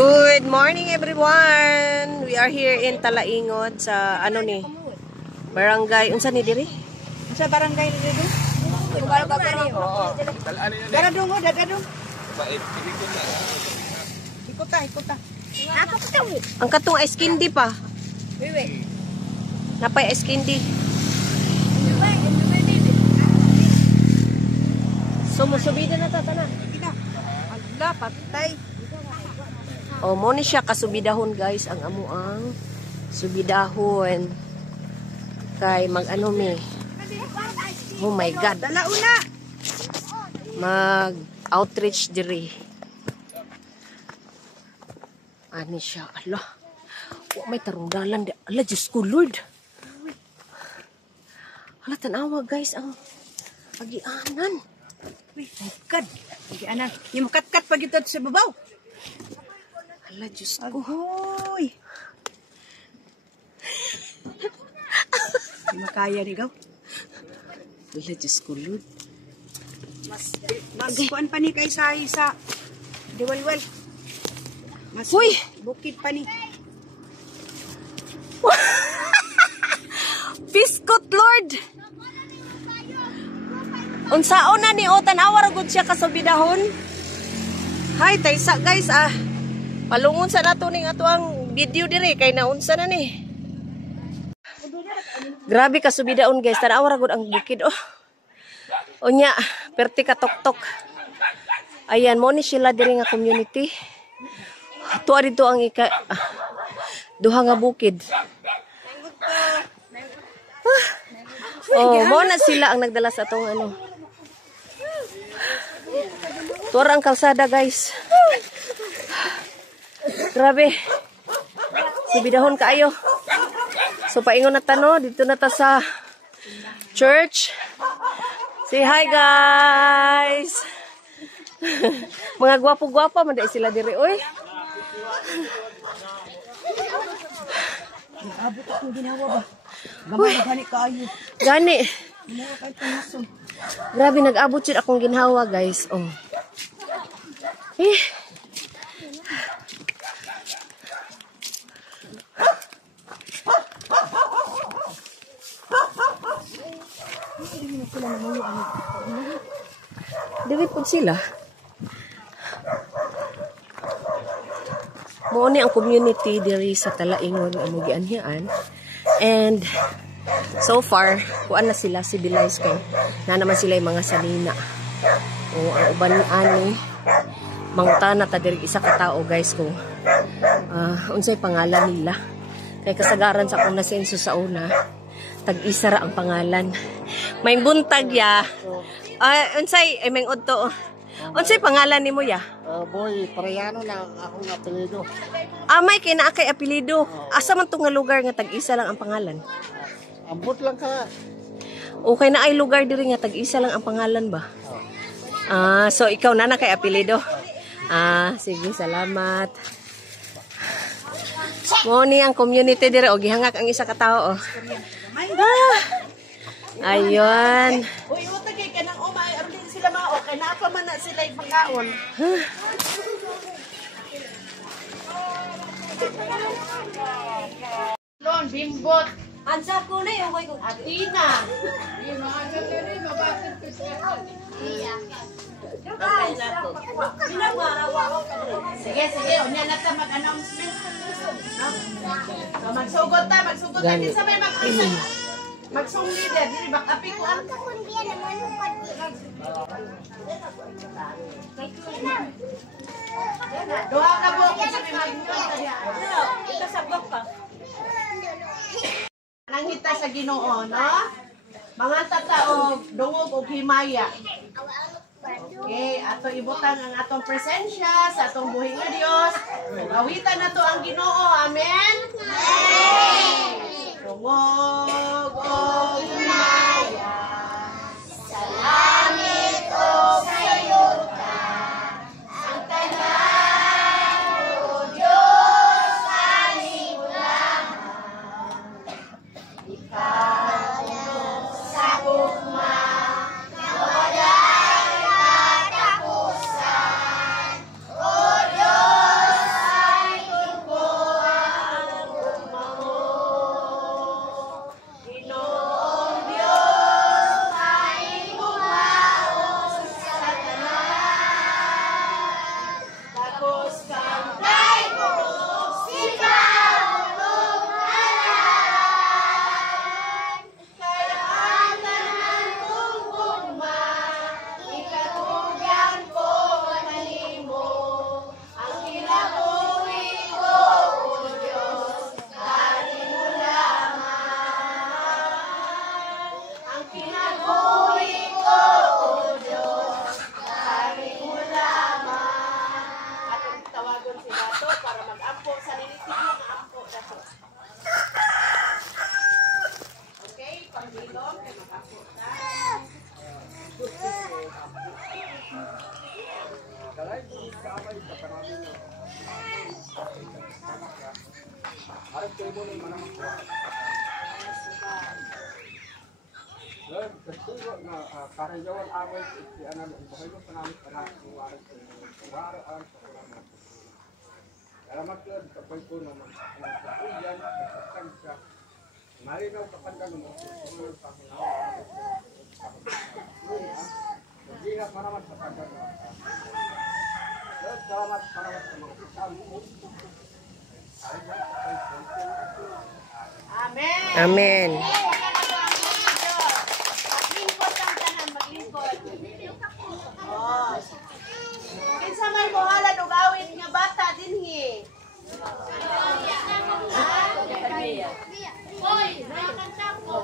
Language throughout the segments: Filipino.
Good morning everyone. We are here in Talaingot sa ano ni barangay unsa ni diri? Unsa barangay ni diri? Daradong daradong. Ikota. Ang katong ice candy pa. Wiwi. Napay ice candy. Sumusubida na ta tanan. Ala patay. O mo ni siya kasubidahon guys ang amuang subidahon kay mag ano mi. Oh my god. Dala una. Mag outreach diri. Ani siya ala. Wa may tarong dalan di. Ala Diyos ko Lord. Ala tanawa guys ang agianan. Uy, my god. Agianan. Yung kat-kat pag ito sa babaw. Ala Diyos ko. Agoy. Hindi makaya ni gaw. Ala Diyos ko Lord. Mas kuan pa ni kay sa diwalwal. Mas Uy! Bukid pa ni. Biskot Lord. Unsaon na ni o tanawa ra gud siya kasubidahon. Hay taysa guys palungon sa nato ning ato ang video dire kay naunsa na ni. Grabe kasubidaon guys, tanawa ra gud ang bukid oh. Unya, perti ka tok-tok. Ayan mo ni sila dire nga community. Tuwa dito ang duha nga bukid. Oh, mo na sila ang nagdala sa atong ano. Tuwa ang kalsada guys. Grabe. Subidahon kaayo. So paingon na tano dito na ta sa church. Say hi guys. Mga gwapo-gwapa man dai sila diri oy. Abot akong ginawa ba? Gamay gani kaayo. Gani. Ginawa kay tunason. Grabe nag-abot jud akong ginhawa guys. Oh. Dili po sila. Mo ni ang community diri sa Talaingon ang gianhian. And so far, kuan na sila civilized kay na naman sila yung mga sanina. O ang uban ani mangutana ta diri isa ka tawo guys ko. Unsay pangalan nila? Kay kasagaran sa akong nasenso sa una, tag-isa ra ang pangalan. May buntag ya. Unsay may udto. Unsay pangalan nimo ya? Boy, Parayano na akong apelyido. May kina kay apelyido. Asa man tong nga lugar nga tag-isa lang ang pangalan? Ambot lang ka. Okay na ay lugar diri nga tag-isa lang ang pangalan ba? So ikaw na kay apelyido. Sige, salamat. Mo ni ang community diri og gihangak ang isa ka tawo oh. Ayun. Uy, uta kay kanang umay abli sila mao kay napa man na sila ipangkaon. Lon bimbot. Ansa ko na yung ko. Atina. Di mga dali mabasag ko siya. Iya. Sige, unya na ta mag-announcement. So magsugot ta kinsa may mag-present. Magsong leader, dili ba api ko ang kundiya naman upad. Duha ka buok sa may magkuan diha. Ito sa buok pa. Nangita sa Ginoo, no? Mga tataog, dungog og himaya. Okay, ato ibutan ang atong presensya sa atong buhing nga Dios. Awitan nato ang Ginoo. Amen. Amen. Dungog og himaya. Sa langit o kayuta. Ang tanan o Diyos kalibutan. Ikaw sa ugma. Wala katapusan. O Diyos Karyawan away si anak bahay mo panamit anak kuwaran kuwaran ang salamat. Salamat yun kapag ko naman ang kapuyan at siya. Malinaw kapag mo sumunod sa Panginoon. Hindi na salamat sa Panginoon. Salamat sa mga kasama. Amen. Amen. Maglingkod ang tanan, maglingkod. Oh. Kinsa may mohala og awit nga bata dinhi. Hoy, nakanta ko.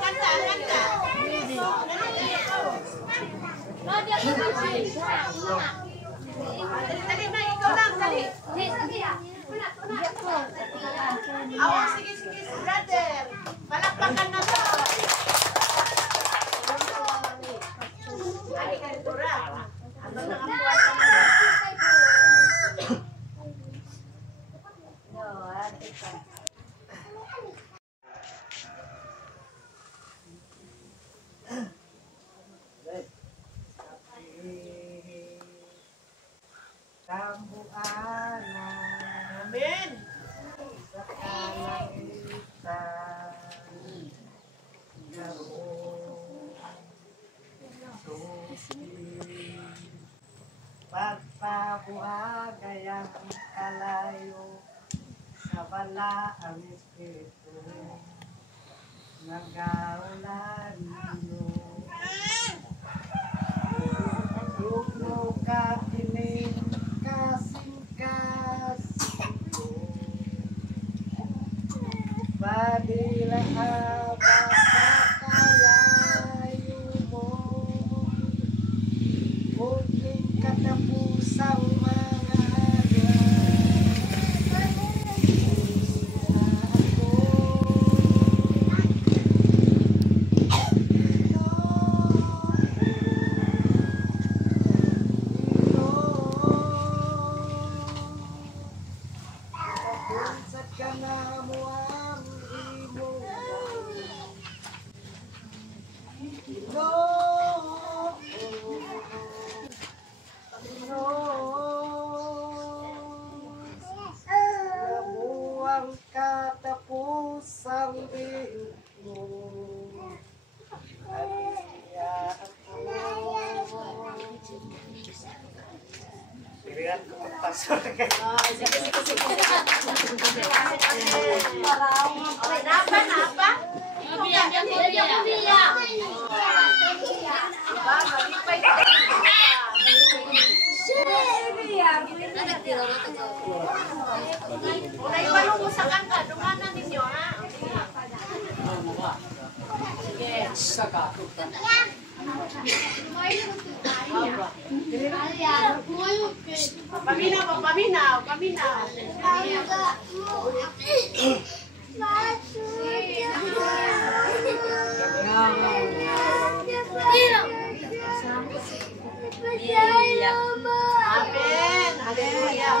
Kanta. Dali na, ikaw lang, dali. Sige, brother. Palakpakan na to. Ay, kantura. Ano na ang buwan ka naman? No, ate ka. Amen. Pagpabuhagayang kalayo sa bala ang Espiritu nagaulan ninyo. Luno ka ining kasing-kasing Badila haba sa kalayo mo muling katapusang mga katapusang bingko Aliya ako Sirihan ko magpasok Napa? Unay balong mo sa kangka, dumanan ninyo ha. Sige. Paminaw. Amen. Hallelujah.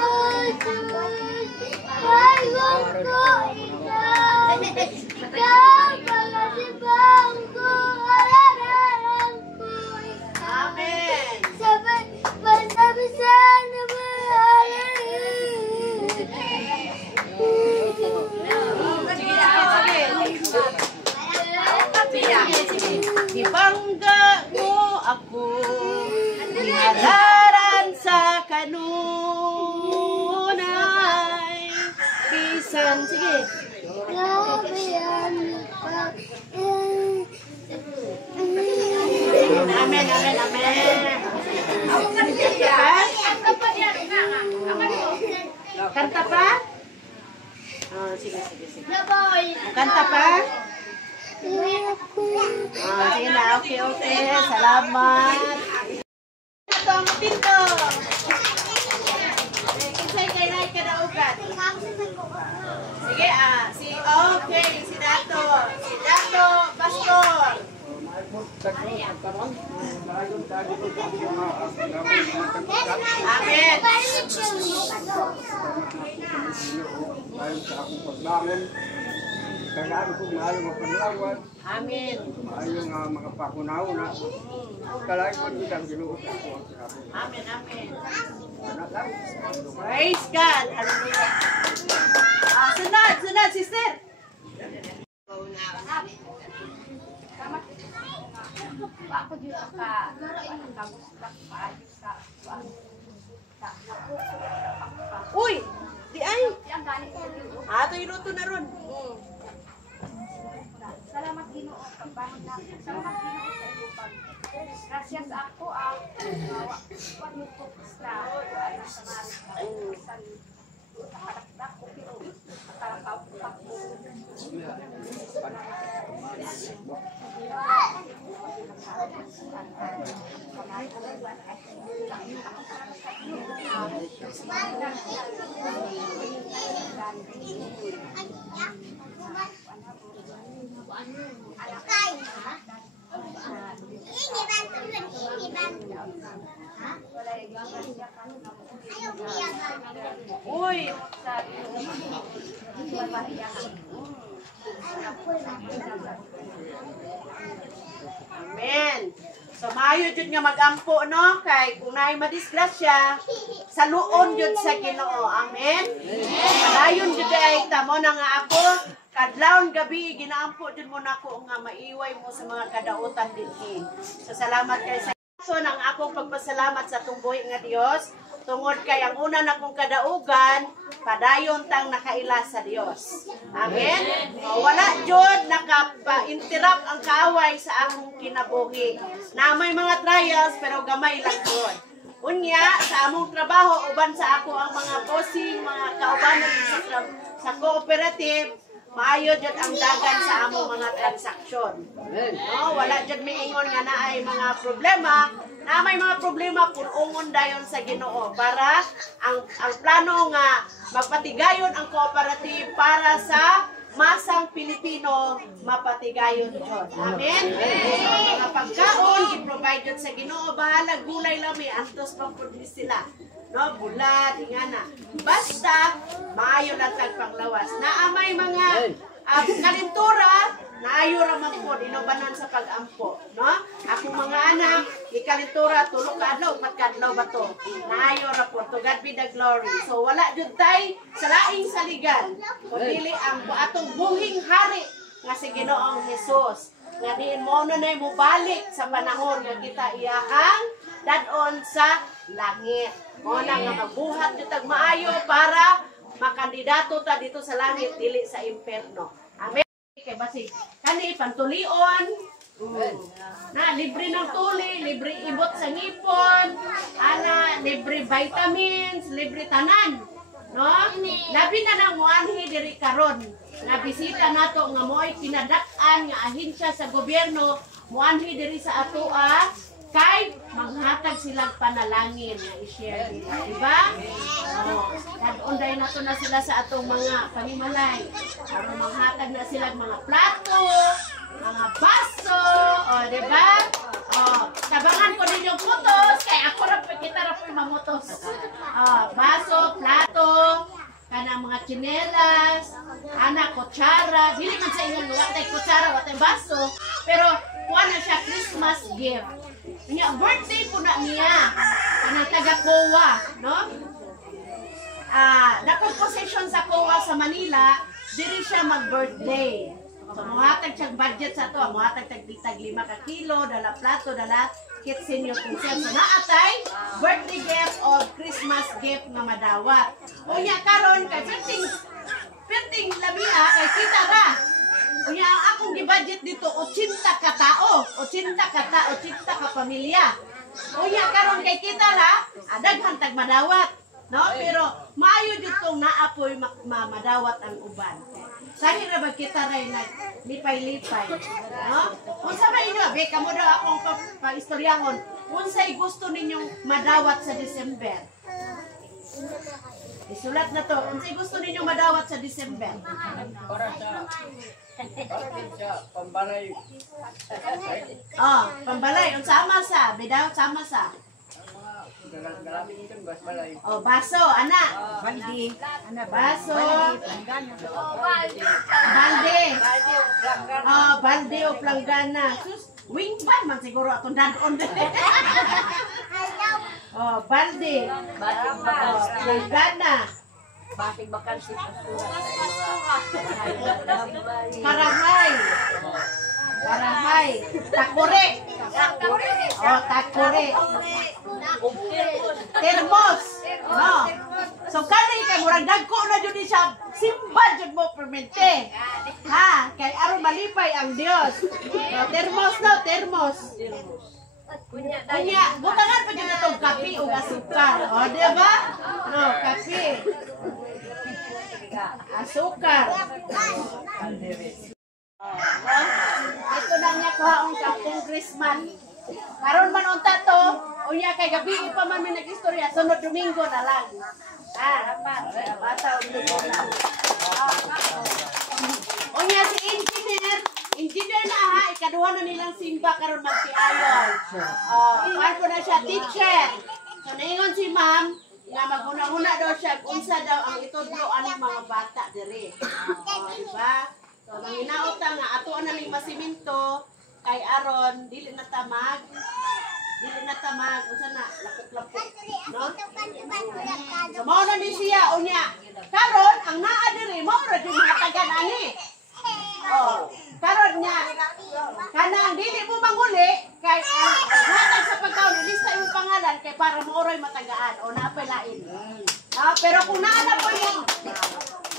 Ibangga mo ako, halaran sa kanunay. Bisan, sige. Amen. Kanta pa? Oh, sige. Kanta pa? Sige na, okay. Salamat. Ito ang pinto. Kinsay kay na ikadaugan. Sige, si Dato. Si Dato Pastor. Amen. Amen. Ayon sa akong pagbangon, kailangan ko maayo mapanlawan, Amen. maayo nga mga pakunauna, kalahin man ko ang Ginoo sa ako ang sinabi. Amen. Amen. Ano lang? Praise God. Hallelujah. Sunod, sister. Uy! Di ay! Ato iluto na ron. Salamat Ginoo pagbangon natin. Salamat Ginoo sa iyong pag. Gracias ako ang pag mo ko sa ay sa mari sa nakadakdak ko pero nakapag ko. Uy! Amen. So maayo jud nga magampo no kay kung naay madisgrasya sa luon jud sa Ginoo. Amen. Dayon jud ay tamo na nga ako kadlawon gabi ginaampo jud mo nako nga maiway mo sa mga kadautan dinhi. So salamat kay sa so nang akong pagpasalamat sa tumboy nga Dios tungod kay ang una na kong kadaugan padayon tang nakaila sa Dios. Amen. O, wala jud nakapa-interrupt ang kaaway sa akong kinabuhi. Na may mga trials pero gamay lang jud. Unya sa among trabaho uban sa ako ang mga bossing, mga kaubanan sa cooperative maayo jud ang dagan sa among mga transaksyon. No, wala jud miingon nga naay mga problema, na may mga problema pulungon dayon sa Ginoo para ang plano nga magpatigayon ang cooperative para sa masang Pilipino mapatigayon jud. Amen. Mga pagkaon gi-provide jud sa Ginoo, bahala gulay lami antos pang pud sila. No, bulad, ingana. Basta, maayo lang tag panglawas. Naamay mga kalintura, naayo raman po, inobanan sa pag-ampo. No? Akong mga anak, ikalintura, tulog ka adlaw, patkadlaw ba to? Naayo ra po, to God be the glory. So, wala jud tay sa laing saligan. Kundi ang atong buhing hari nga si Ginoong Hesus. Nga diin mo na mo balik sa panahon nga kita iyahang dadon sa langit. Muna nga magbuhat dito maayo para makandidato ta dito sa langit dili sa impierno. Amen. Kay basig kani pantulion. Na libre ng tuli, libre ibot sa ngipon, ana libre vitamins, libre tanan. No? Labi na nang muanhi diri karon. Nga bisita nato nga mo'y pinadak-an nga ahensya sa gobyerno muanhi diri sa atoa kay manghatag silang panalangin nga i-share nila, diba? Nag-unday na to na sila sa atong mga panimalay. Aron manghatag na silang mga plato, mga baso, o diba? O, tabangan ko ninyong putos, kay ako ra pa kita ra po mamutos. Baso, plato, kanang mga tsinelas, anak, kutsara, dili man sa inyo watay kutsara, watay baso, pero kuha na siya Christmas gift. Nga birthday po na niya, kanang taga COA, no? Dakong possession sa COA sa Manila, diri siya mag-birthday. So, muhatag siyang budget sa to, muhatag tag 5 kilo, dala plato, dala kit senior consent. So, naatay, birthday gift o Christmas gift na madawat. Unya karon kay perting labiha, kay kita ra. Unya ang akong gi-budget dito, 80 ka tao, 80 ka pamilya. Unya karon kay kita ra, daghan tag madawat. No? Pero maayo jud tong naapoy madawat ang uban. Sahi ra ba kita ray naglipay-lipay, no? Unsa ba inyo, be kamo daw akong pa-istoryahon. Unsay gusto ninyong madawat sa December? Isulat na to. Unsay gusto ninyong madawat sa December? Para sa pambalay. Pambalay. Unsama sa, bidaw sama sa. Galamin yun, bas balay. Oh, baso, anak. Baldi. Baso. Balde. Balde. Oh, balde o planggana. Sus, wing ban man siguro atong dadon din. Oh, balde. Oh, planggana. Karahay. Karahay. Takore. Oh, takore. Termos. No. So kani kay murag dagko na jud siya. Simba jud mo permente. Ha, kay aron malipay ang Dios. No, termos no, termos. Unya, butangan pa jud atong kape ug asukar. O, di ba? No, kape. Asukar. Ito na niya kuhaon sa congressman. Karon man unta to, unya kay gabi pa man may nag-istorya, sunod Domingo na lang. Basta na. Unya si engineer na ha, ikaduha na nilang simba karon magsiayon. Parko na siya teacher. So naingon si ma'am, nga maghuna-huna daw siya, unsa daw ang itudlo aning mga bata diri. Diba? So nanginaot ta nga ato na ning masiminto kay aron dili na tamag unsa na lapok-lapok, no? So mao na ni siya unya. Karon ang naa diri mao ra jud mga tagan ani. Oh, karon niya kanang dili mo manguli kay hatag sa pagkaon ilista imong pangalan kay para maoray matagaan o naapay lain. Pero kung naa na po yung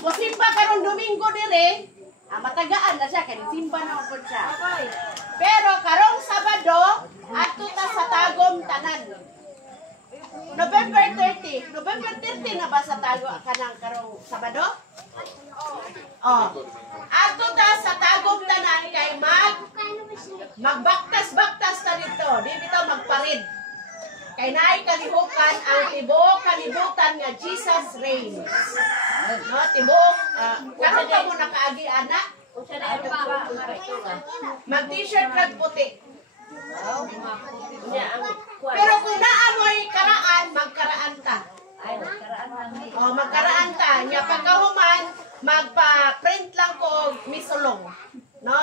musimba karong Domingo dire, matagaan na siya, kaya simba na po siya. Pero karong Sabado, ato ta sa Tagom tanan. November 30 na ba sa kanang karong Sabado? Oh. Ato ta sa Tagom tanan kay magbaktas-baktas ta dito. Di bitaw magparid. Kay naay kalihukan ang tibuok kalibutan nga Jesus reigns. No, tibuok karon ka mo nakaagi anak. Mag-t-shirt kag puti. Pero kung naamoy karaan, magkaraan ta. Oh, magkaraan ta. Nya pagkahuman, magpa-print lang ko misulong. No?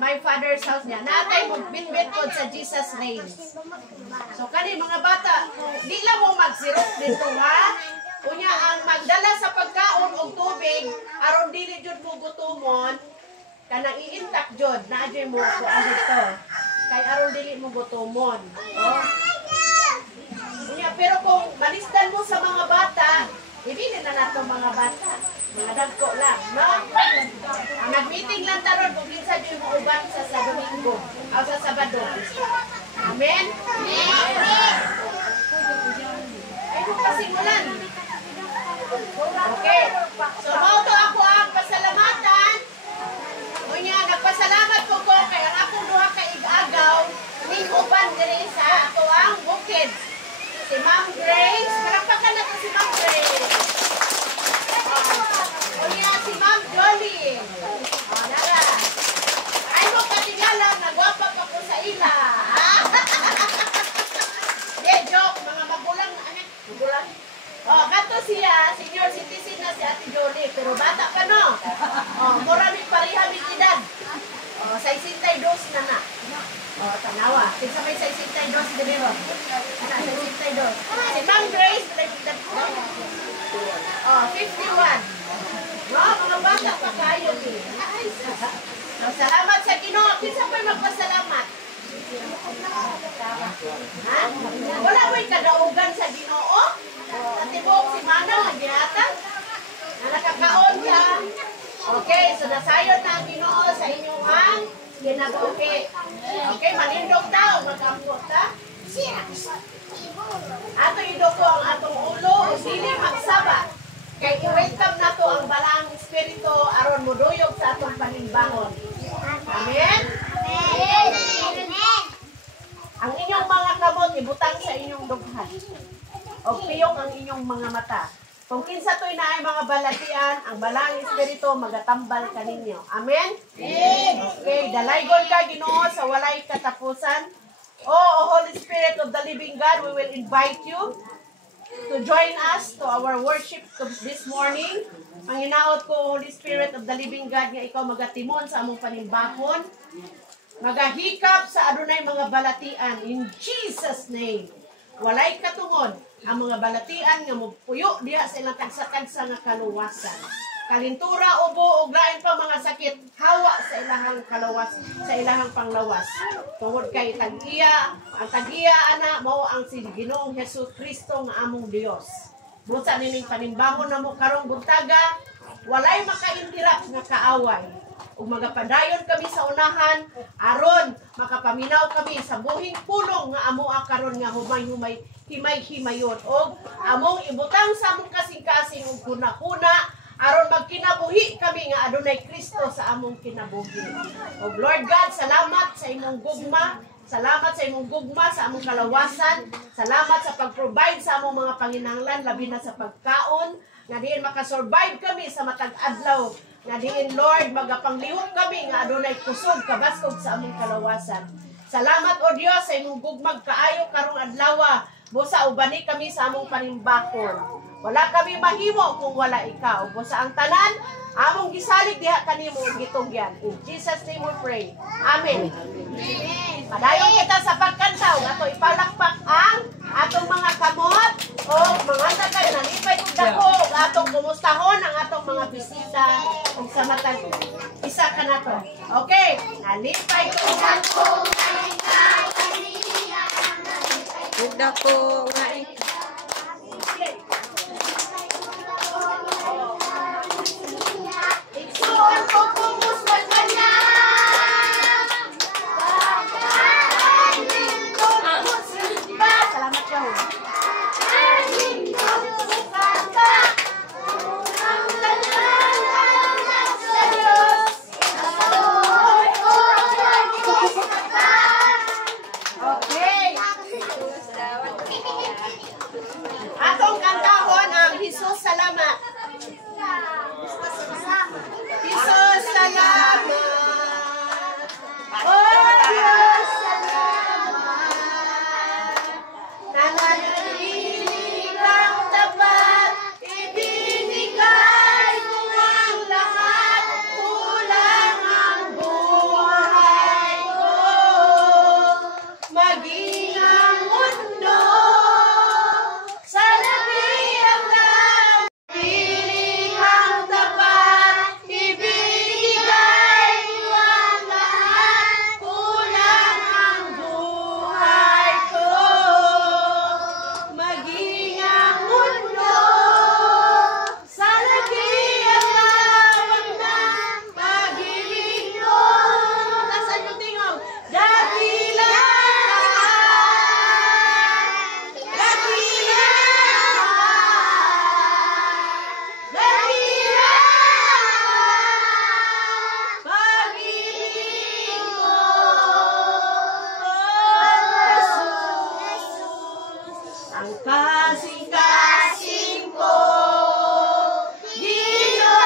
My father's house niya. Natay mo binbit ko sa Jesus reigns. So kani mga bata, di lang mo magsirok dito ha. Unya ang magdala sa pagkaon og tubig aron dili jud mo gutomon kanang iintak jud na adyo mo ko dito. Kay aron dili mo gutomon. Oh. Unya pero kung malisdan mo sa mga bata, ibili na nato mga bata. Mga dagko lang, no? Ang nag-meeting lang taron kung minsan yung uban sa Domingo o sa Sabado. Amen? Amen! Ay, kung pasimulan. Okay. So, mauto ako ang pasalamatan. Unya, nagpasalamat ko kay ang akong duha ka ig-agaw ning uban diri sa ato ang bukid. Si Ma'am Grace. Karapakan na to si Ma'am Grace. Unya si Ma'am Jolie. Nara. Ay mo katingala, nagwapa pa ko sa ila. Joke, mga magulang na anak. Magulang. Kato siya, senior citizen na si Ate Jolie, pero bata pa no. Murami parihaming edad. 62 na na. Tanawa. Kinsa may 62 dinero. Ana 62. Si Ma'am Grace, 51. Mga bata pa kayo ni. Salamat sa Ginoo. Kinsa pa magpasalamat? Ha? Wala mo'y kadaugan sa Ginoo? Natibok si Manang nagihatag? Na nakakaon ka? Okay, so nasayon na ang Ginoo sa inyong hang kinabuhi. Okay, manindog tao, mag-ampot ha? Ato idoko ang atong ulo, dili magsaba. Kay i-welcome na to ang balang espiritu aron muduyog sa atong panimbangon. Amen? Amen! Ang inyong mga kamot ibutang sa inyong dughan. O piyok ang inyong mga mata. Kung kinsa to'y na ay mga balatian, ang balang espiritu magatambal kaninyo. Amen? Amen! Okay, dalaygon ka Ginoo sa walay katapusan. Oh, Holy Spirit of the living God, we will invite you to join us to our worship this morning. Manginaot ko, Holy Spirit of the living God, nga ikaw magatimon sa among panimbahon, magahikap sa adunay mga balatian. In Jesus' name, walay katungod ang mga balatian nga mupuyo diha sa ilang kagsa-kagsa nga kaluwasan. Kalintura, ubo, ug lain pa mga sakit, hawa sa ilahang kalawas, sa ilahang panglawas. Tungod kay tag-iya, ang tag-iya ana mao ang si Ginoong Hesus Kristo nga among Dios. Busa nining panimbahon namo karong buntaga, walay makaindirap nga kaaway. Ug magapadayon kami sa unahan aron makapaminaw kami sa buhing pulong nga amo karon nga humay-humay, himay-himayon og among ibutang sa among kasing-kasing ug kuna-kuna aron magkinabuhi kami nga adunay Kristo sa among kinabuhi. O Lord God, salamat sa imong gugma, salamat sa imong gugma sa among kalawasan, salamat sa pag-provide sa among mga panginahanglan labi na sa pagkaon, nga diin makasurvive kami sa matag adlaw, nga diin Lord magapanglihok kami nga adunay kusog kabaskog sa among kalawasan. Salamat o Dios sa imong gugmag kaayo karong adlaw, busa ubani kami sa among panimbakon. Wala kami mahimo kung wala ikaw. Busa ang tanan, among gisalig diha kanimo gitugyan. In Jesus' name we pray. Amen. Padayon kita sa pagkantaw. Ato ipalakpak ang atong mga kamot o mga tagay nalipay kong dako. Atong kumustahon ang atong mga bisita kung sa matag isa ka na to. Okay. Nalipay kong dako. Kong dako. Atong kantahon ang Jesus salamat. Jesus salamat. Oh Diyos salamat. Nananatiling kang tapat, ibinigay mo ang lahat, kulang ang buhay ko. Maging ang mundo sa labihan ng piling ang tapat, ibinigay mo ang lahat, kulang ang buhay ko. Maging ang mundo sa labihan ng pag-ibig mo. Nasaan yung tingog? Dakilan! Ang kasing-kasing ko, Ginoo,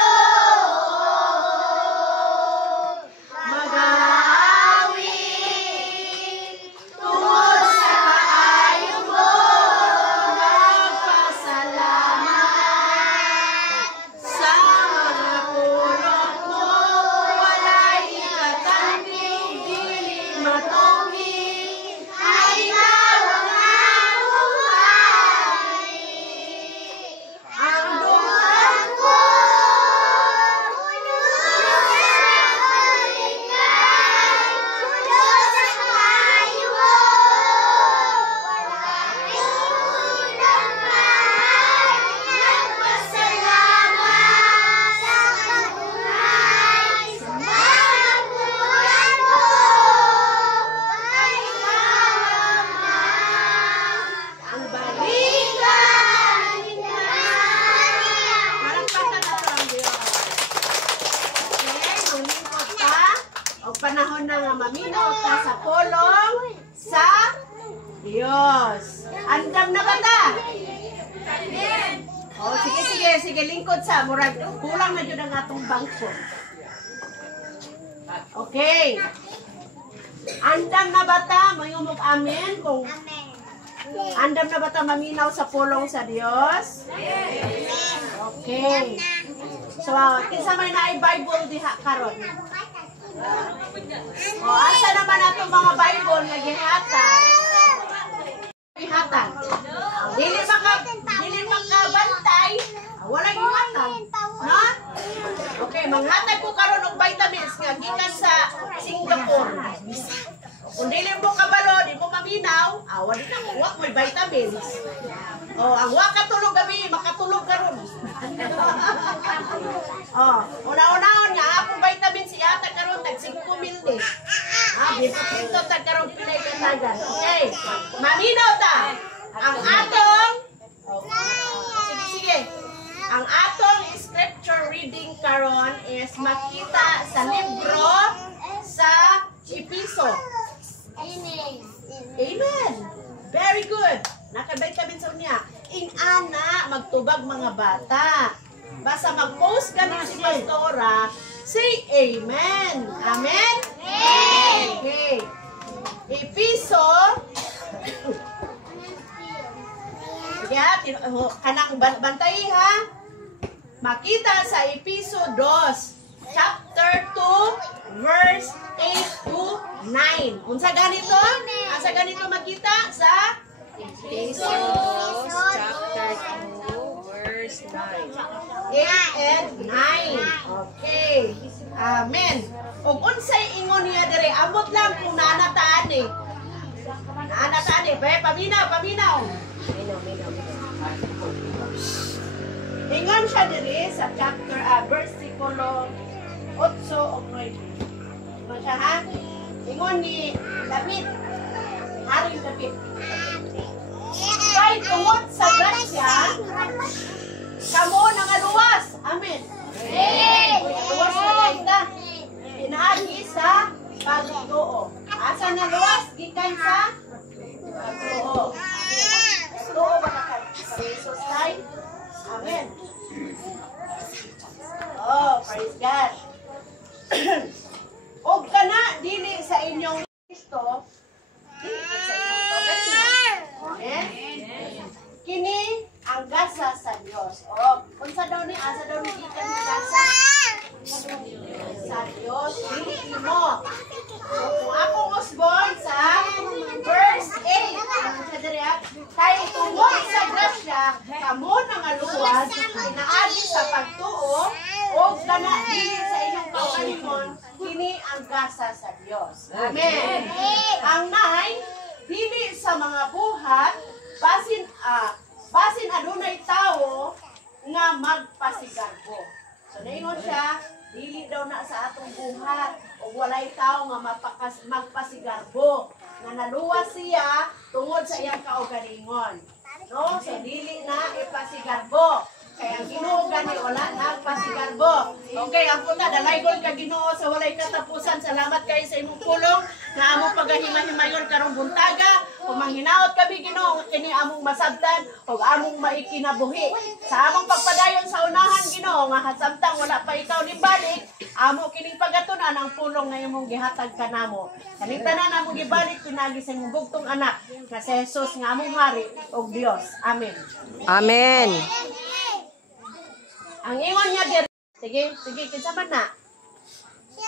mag-aawit tungod sa kaayo mo, magpasalamat sa mga purok mo, walay ikatanging, dili matungin, ay ikaw ang ang duhan ko. Ang balikan malagpasan na ito ang Diyos. Okay, manglingkod ka o panahon na nga maminaw ka sa pulong sa Diyos. Andam na ba ta? O, sige, lingkod sa murag. Kulang na dyan ang atong bangko. Okay. Andam na bata, mayumog amen kung andam na bata maminaw sa pulong sa Dios? Okay. So, kinsa may naay Bible diha karon? O, asa naman atong mga Bible nga gihatan? Gihatan. Dili makabantay, wala gihatan. No? Okay, manghatag ko karon og vitamins nga gikan sa Singapore. Kung dili mo kabalo, di mo maminaw, wala na mo, wak may vitamins. Ang wak katulog gabi, makatulog karon. Una-unaon niya, akong vitamins yata karon tag 5 mil ni. Dito tag karon pinay katagan. Okay, maminaw ta. Ang atong, sige. Ang atong scripture reading karon is makita sa libro sa Episo. Amen. Very good. Naka-vitamin sa unya. Ing ana magtubag mga bata. Basta mag-post ka na si Pastora, say amen. Amen? Okay. Episo. Sige ha, kanang bantay ha. Makita sa Episo 2, chapter 2, verse 8 to 9. Unsa ganito? Asa ganito makita sa Episo chapter 2 verse 9. 8 and 9. Okay. Amen. Ug unsay ingon niya dire? Ambot lang kung naanataan eh. Naanataan eh. Paminaw. Ingon siya dire sa chapter versikulo 8 o 9. Ingon siya ha? Ingon ni David. Haring David. Kay tungod sa grasya, kamo nangaluwas. Amen. Luwas na kaita. Inaagi sa pagtuo. Asa na luwas? Gikan sa pagtuo. Pagtuo ba na kayo? Sa Jesus time? Amen. Oh, praise God. O kana dili sa inyong Kristo, dili sa inyong pagkatinyo. Amen. Kini ang gasa sa Dios. O, unsa daw ni asa daw ni gikan sa gasa? Sa Dios, dili imo. So, kung ako usbon sa verse 8, kay tungod sa grasya, kamo nangaluwas, inaagi sa pagtuo, o kana dili sa inyong kaugalingon, kini ang gasa sa Dios. Amen. Ang 9, dili sa mga buhat, basin adunay tawo nga magpasigarbo. So naingon siya, dili daw na sa atong buhat o walay tao nga magpasigarbo nga naluwas siya tungod sa iyang kaugalingon. No, so dili na ipasigarbo. Kaya ang Ginoo gani wala nagpasigarbo. Okay, ang puta dalaygon ka Ginoo sa walay katapusan. Salamat kayo sa imong pulong nga among pagahima-himayon karong buntaga. Kung manghinaot kami Ginoo kini among masabtan ug among maikinabuhi. Sa among pagpadayon sa unahan Ginoo nga samtang wala pa ikaw ni balik, amo kining pagatunan ang pulong nga imong gihatag kanamo. Kaning tanan among gibalik pinagi sa imong bugtong anak nga si Jesus nga among hari ug Dios. Amen. Amen. Ang ingon niya dir. Sige, kinsa man na.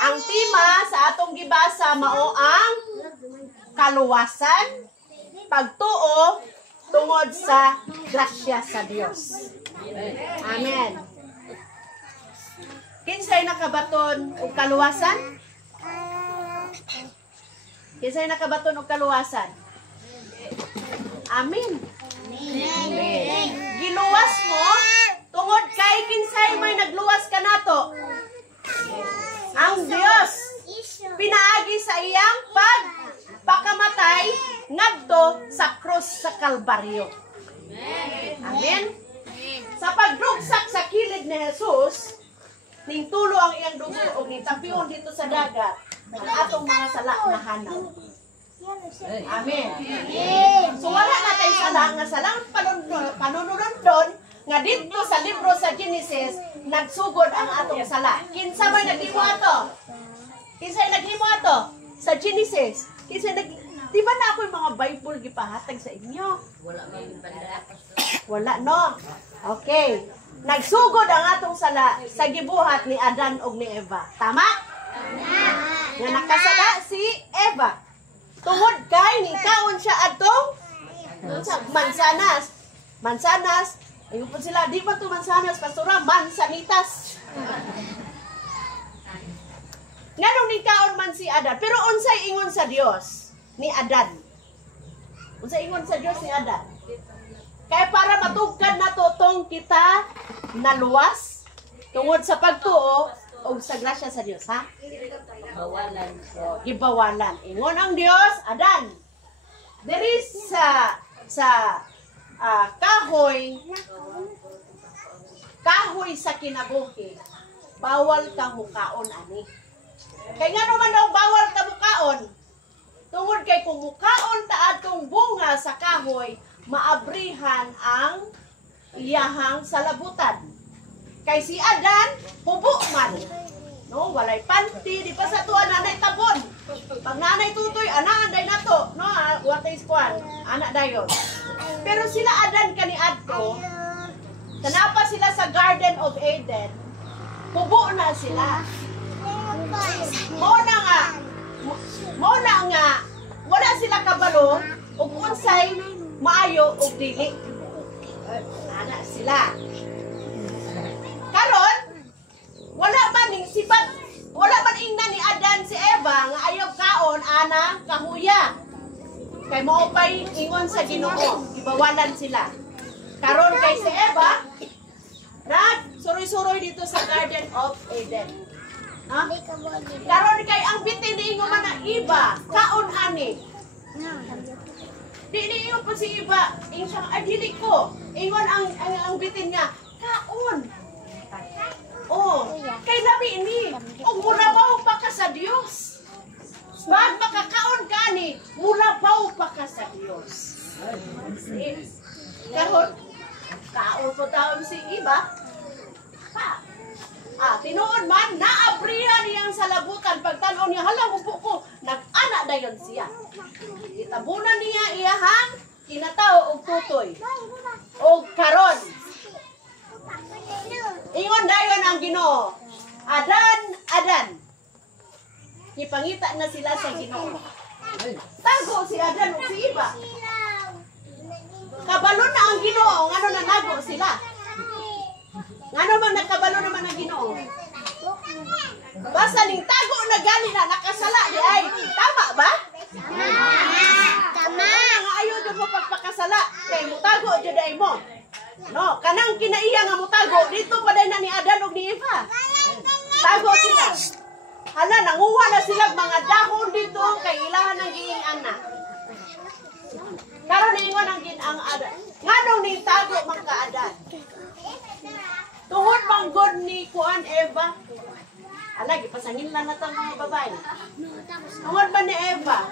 Ang tema sa atong gibasa mao ang kaluwasan, pagtuo tungod sa grasya sa Dios. Amen. Kinsay nakabaton og kaluwasan? Kinsay nakabaton og kaluwasan? Amen. Amen. Giluwas mo tungod kay kinsay may nagluwas kanato? Ang Dios pinaagi sa iyang pagpakamatay ngadto sa krus sa Kalbaryo. Amen. Sa pagdugsak sa kilid ni Jesus, ning tulo ang iyang dugo og nitapion dito sa dagat ang atong mga sala na hanaw. Amen. So wala na tayo sala nga salang panununundon nga dito sa libro sa Genesis nagsugod ang atong sala. Kinsa may naghimo ato? Kinsay naghimo ato? sa Genesis. Kasi di ba na ako yung mga Bible gipahatag sa inyo? Wala, no? Okay. Nagsugod ang atong sala sa gibuhat ni Adan ug ni Eva. Tama? Nga nakasala si Eva. Tungod kay ni kaon siya atong mansanas. Mansanas. Ayun po sila, di ba to mansanas, pastora? Mansanitas. Nganong ni kaon man si Adan? Pero unsay ingon sa Dios ni Adan? Unsay ingon sa Dios ni Adan? Kaya para matugkad na totong kita naluwas tungod sa pagtuo o sa grasya sa Dios, ha? Gibawalan. Ingon ang Dios, Adan. There is sa kahoy sa kinabuhi, bawal ka mukaon ani. Kay nga naman daw bawal ka mukaon. Tungod kay kung mukaon ta atong bunga sa kahoy, maabrihan ang iyahang salabutan. Kay si Adan, hubo man. No, walay panty, di pa sa tuwa nanay tabon. Pag nanay tutoy, anday na to. No, what is kwan? Anak dayon. Pero sila Adan kani adto, kanapa sila sa Garden of Eden, hubo na sila. Mo na nga, wala sila kabalo, ug unsay maayo ug dili. Ana sila. Karon, wala man ning sibat, wala man ingna ni Adan si Eva nga ayaw kaon ana kahuya. Kay mao pay ingon sa Ginoo, gibawalan sila. Karon kay si Eva, suroy-suroy dito sa Garden of Eden. Ha? Karon kay ang bitin ingon man ang iba, kaon ani. Di ingon pa si iba, ingon ay dili ko. Ingon ang bitin nga, kaon. Oh, kay labi ni, og mulabaw pa ka sa Dios. Bag makakaon ka ni, mulabaw pa ka sa Dios. Karon, kaon po taon si iba. Pa. Tinuod man, naabrihan niyang salabutan. Pagtanaw niya, hala, upo ko, nag-anak dayon siya. Itabunan niya iyahang kinatao og tutoy. Og karon. Ingon dayon ang Ginoo. Adan, Adan. Ipangita na sila sa Ginoo. Tago si Adan ug si Eva. Kabalo na ang Ginoo, ngano na nago sila. Ngano man nakabalo naman ang Ginoo. Basta ning tago na gali na nakasala di ay tama ba? Tama. Nga ayo jud mo pagpakasala kay mutago jud ay mo. No, kanang kinaiya nga mutago dito pa na ni Adan ug ni Eva. Tago sila. Hala, nanguha na sila mga dahon dito kay ilahan ng giing anak. Karon ingon ang Adan. Nganong ni tago man ka Adan? Tungod bang God ni kuan Eva? Ala, gipasangin lang natang mga babae. Tungod ba ni Eva?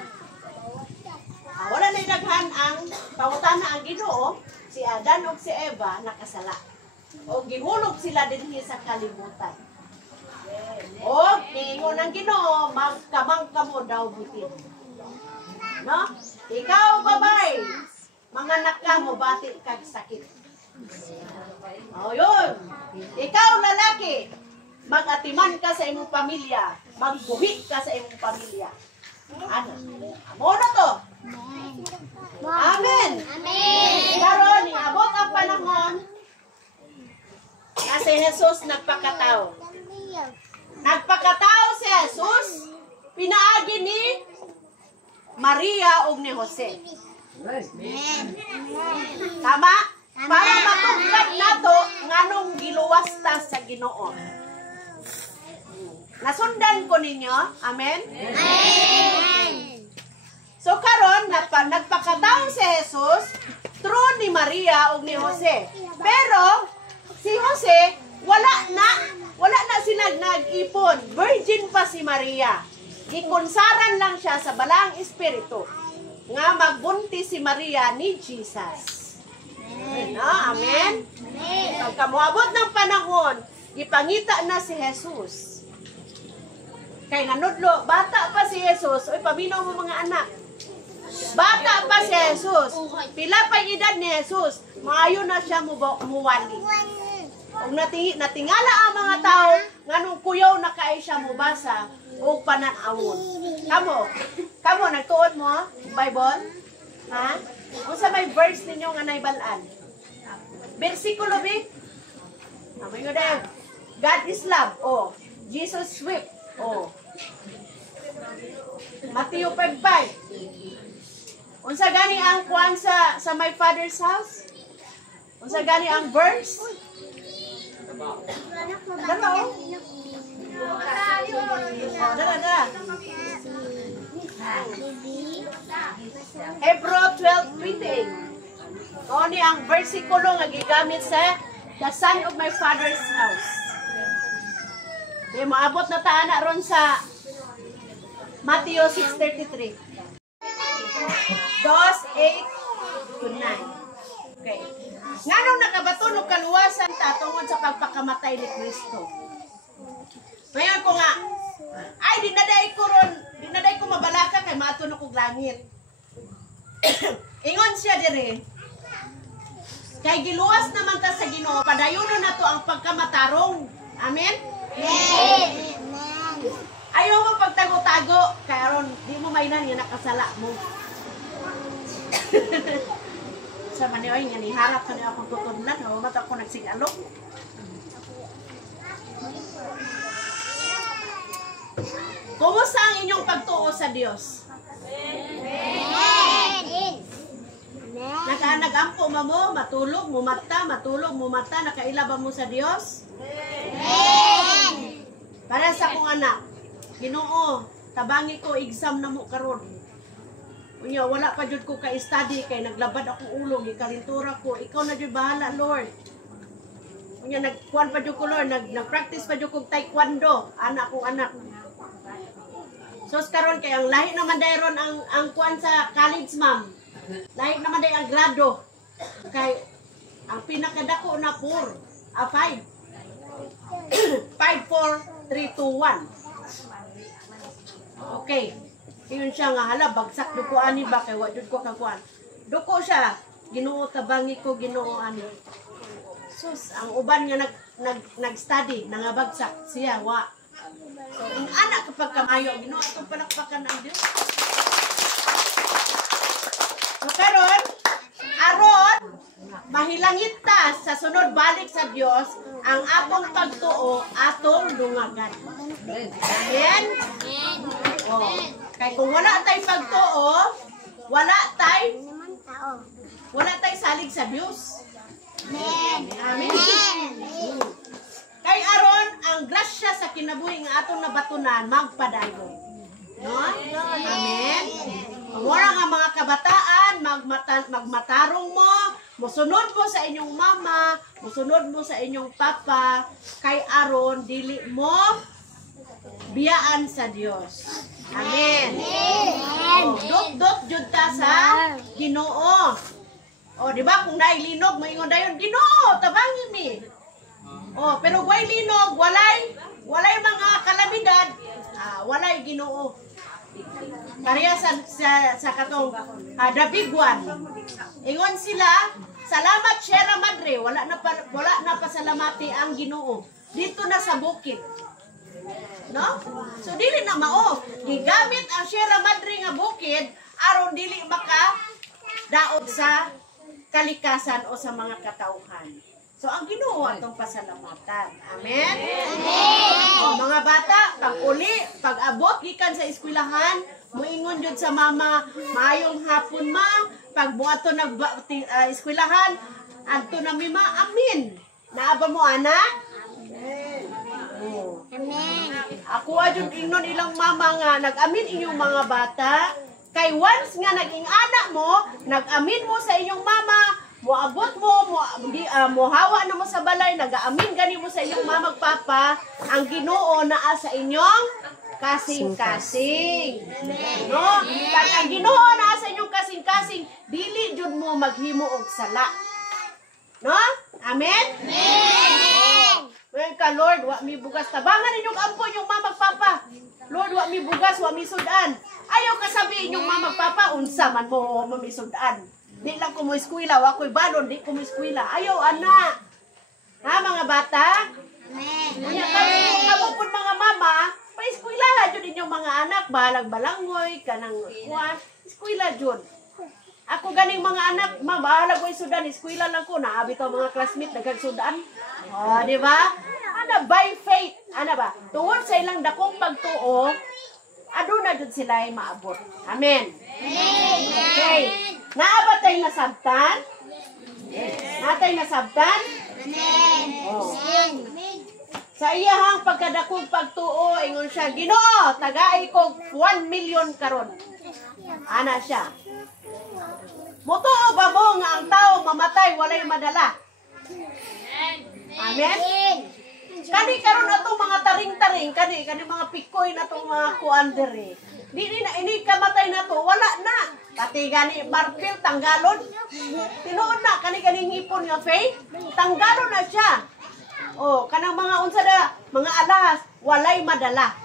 Wala na daghan ang pangutana ang Ginoo, si Adan ug si Eva nakasala. O gihulog sila dinhi sa kalibutan. O ingon ang Ginoo, magkamang kamo daw butin. No? Ikaw babae, mga anak ka mo bati kag sakit. O yun. Ikaw lalaki, mag-atiman ka sa imong pamilya, magbuhi ka sa imong pamilya. Ano? Amo na to. Amen. Amen. Karon abot ang panahon na si Jesus nagpakatao. Nagpakatao si Jesus, pinaagi ni Maria ug ni Jose. Tama? Para matugkad nato nganong giluwasta sa Ginoo. Nasundan ko ninyo? Amen? Amen. So karon nagpakatao si Jesus through ni Maria ug ni Jose. Pero si Jose wala na sila nag-ipon. Virgin pa si Maria. Gikonsaran lang siya sa balang espiritu nga magbuntis si Maria ni Jesus. No, amen? Pagka moabot ng panahon, ipangita na si Jesus. Kay nanudlo, bata pa si Jesus. Uy, paminaw mo mga anak. Bata pa si Jesus. Pila pa edad ni Jesus. Maayo na siya muwali. Kung natingala ang mga tao, nganong kuyaw na kaay siya mubasa o pananawon. Kamo, nagtuon mo, Bible? Ha? Kung sa may verse ninyo nga naibalaan. Versikulo, B? Amoy nyo dahil. God is love. Oh. Jesus wept. Oh. Matthew 5:5. Unsa gani ang kuan sa my father's house? Unsa gani ang verse? Dala. Hebrew 12:28. O ni ang versikulo nga gigamit sa the son of my father's house. Di maabot na taan na ron sa Matthew 6:33. 2:8-9. Okay. Nganong nakabatunog kaluwasan ta tungod sa pagpakamatay ni Kristo. Ngayon ko nga, ay dinaday ko mabalaka kay matunog og langit. Ingon siya dire. Kay giluwas naman ta sa Ginoo, padayonon nato ang pagkamatarong. Amen? Amen. Ayaw mo pagtago-tago, kay aron di mo mainan nga nakasala mo. Sa manioy nga ni harap sa niya akong tutudlan, hawamat ako nagsigalok. Kumusta ang inyong pagtuo sa Dios? Nag-ampo mo, matulog, mumata, nakaila ba mo sa Dios? Para sa akong anak, Ginoo, tabangi ko exam na mo karon. Unya wala pa jud ko ka-study kay naglabad akong ulo, gikalintura ko. Ikaw na jud bahala, Lord. Unya nagkuan pa jud ko, Lord, nag-practice pa jud ko taekwondo, anak kong anak. So karon kay ang lahi naman dayron ang kuan sa college, ma'am. Lahi naman day ang grado. Kay ang pinakadako na 4, 5. 5, 4, 3, 2, 1. Okay. Yun siya nga, hala, bagsak duko ani ba, kay wadud ko kakuan. Duko siya, Ginoo tabangi ko, Ginoo ani. Sus, ang uban nga nag-study, nangabagsak siya, wa. So, ang anak kapag kamayo, Ginoo atong palakpakan ang Dios. So, karon, aron, mahilangit ta sa sunod balik sa Dios, ang atong pagtuo, atong dungagan. Amen? Oh. Kaya kung wala tay pagtuo, wala tay salig sa Diyos. Amen. Amen. Kay aron ang grasya sa kinabuhi nga atong nabatunan magpadayon. No? Amen. Wala nga mga kabataan, magmatarong mo, musunod mo sa inyong mama, musunod mo sa inyong papa, kay aron dili mo biyaan sa Dios. Amen. Oh, dot jud ta sa Ginoo. Oh, di ba kung nailinog mo ingon dayon Ginoo, tabangi mi. Oh, pero way linog, walay mga kalamidad, walay Ginoo. Pareha sa katong the big one. Ingon sila, salamat Sierra Madre, wala na pasalamati ang Ginoo. Dito na sa bukid. No? So dili na mao. Gigamit ang Sierra Madre nga bukid aron dili maka daog sa kalikasan o sa mga katauhan. So ang Ginoo atong pasalamatan. Amen. Amen. O, mga bata, pag-uli, pag-abot gikan sa eskwelahan, moingon jud sa mama, maayong hapon ma, pag buhato nag eskwelahan, adto na mi ma, amin. Naaba mo anak? Amen. Oh. Amen. Ako adjud ingnon ilang mama nga nag-amin inyong mga bata, kay once nga naging anak mo, nag-amin mo sa inyong mama, moabot mo, mohawa na mo sa balay, nag-aamin gani mo sa inyong mama papa, ang Ginoo naa sa inyong kasing-kasing. No? Pag ang Ginoo naa sa inyong kasing-kasing, dili jud mo maghimo og sala. No? Amen? Amen. Well ka Lord, wa mi bugas tabangan ninyong ampo yung mama papa. Lord, wa mi bugas, wa mi sudan. Ayaw ka sabihin yung mga magpapa, unsa man mo mamisudan. Di lang ko mo eskwela, wa ko'y balon, di ko mo eskwela. Ayaw, ana. Ha, mga bata? Kapag mga mama, pa-eskwela dyan inyong mga anak, bahalag-balangoy, kanang kuwan, eskwela dyan. Ako ganing mga anak, bahalag ko sudan, eskwela lang ko, naabit ang mga classmate, nagkagsudan. O, di ba? Ano, by faith, ano ba? Tungod sa ilang dakong pagtuo, aduna dyan sila ay maabot. Amen. Okay. Naabat tayo nasabtan? Natay nasabtan? Oh. Sa iyahang pagkadakong pagtuo, ingon siya, Ginoo, tagaay ko 1 million karon. Ana siya. Mutuo ba mo nga ang tao mamatay, walay madala? Amen? Kani karon atong mga taring-taring, kani mga pikoy na itong mga kuandere. Di na ini kamatay na to, wala na. Pati gani marpil tanggalon. Tinuod na kani ngipon nga faith, tanggalon na siya. Oh, kanang mga unsa da, mga alas, walay madala.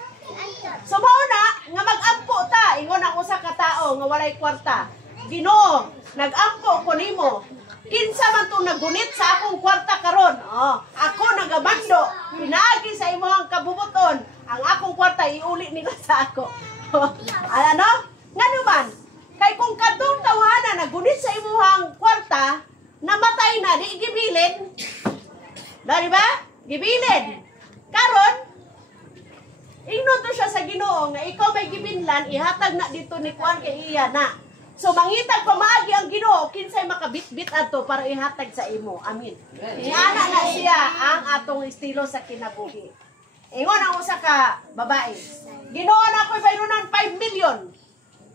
So mao na nga mag-ampo ta, ingon ang usa ka tawo nga walay kwarta. Ginoo, nag-ampo ko nimo. Kinsa man tong nagunit sa akong kwarta karon? Oh, ako nagabando, pinaagi sa imong kabubuton, ang akong kwarta iuli nila sa ako. Ano? Ngano man? Kay kung kadtong tawhana nagunit sa imong kwarta, namatay na, di gibilin. Di ba? Gibilin. Karon, ingnon to siya sa Ginoo nga ikaw may gibinlan, ihatag na dito ni kuan kay iya na. So mangitag pamaagi ang Ginoo kinsay makabitbit adto para ihatag sa imo. Amin. Iana na siya ang atong estilo sa kinabuhi. Ingon ang usa ka babae. Ginoo na ako'y bayronan 5 million.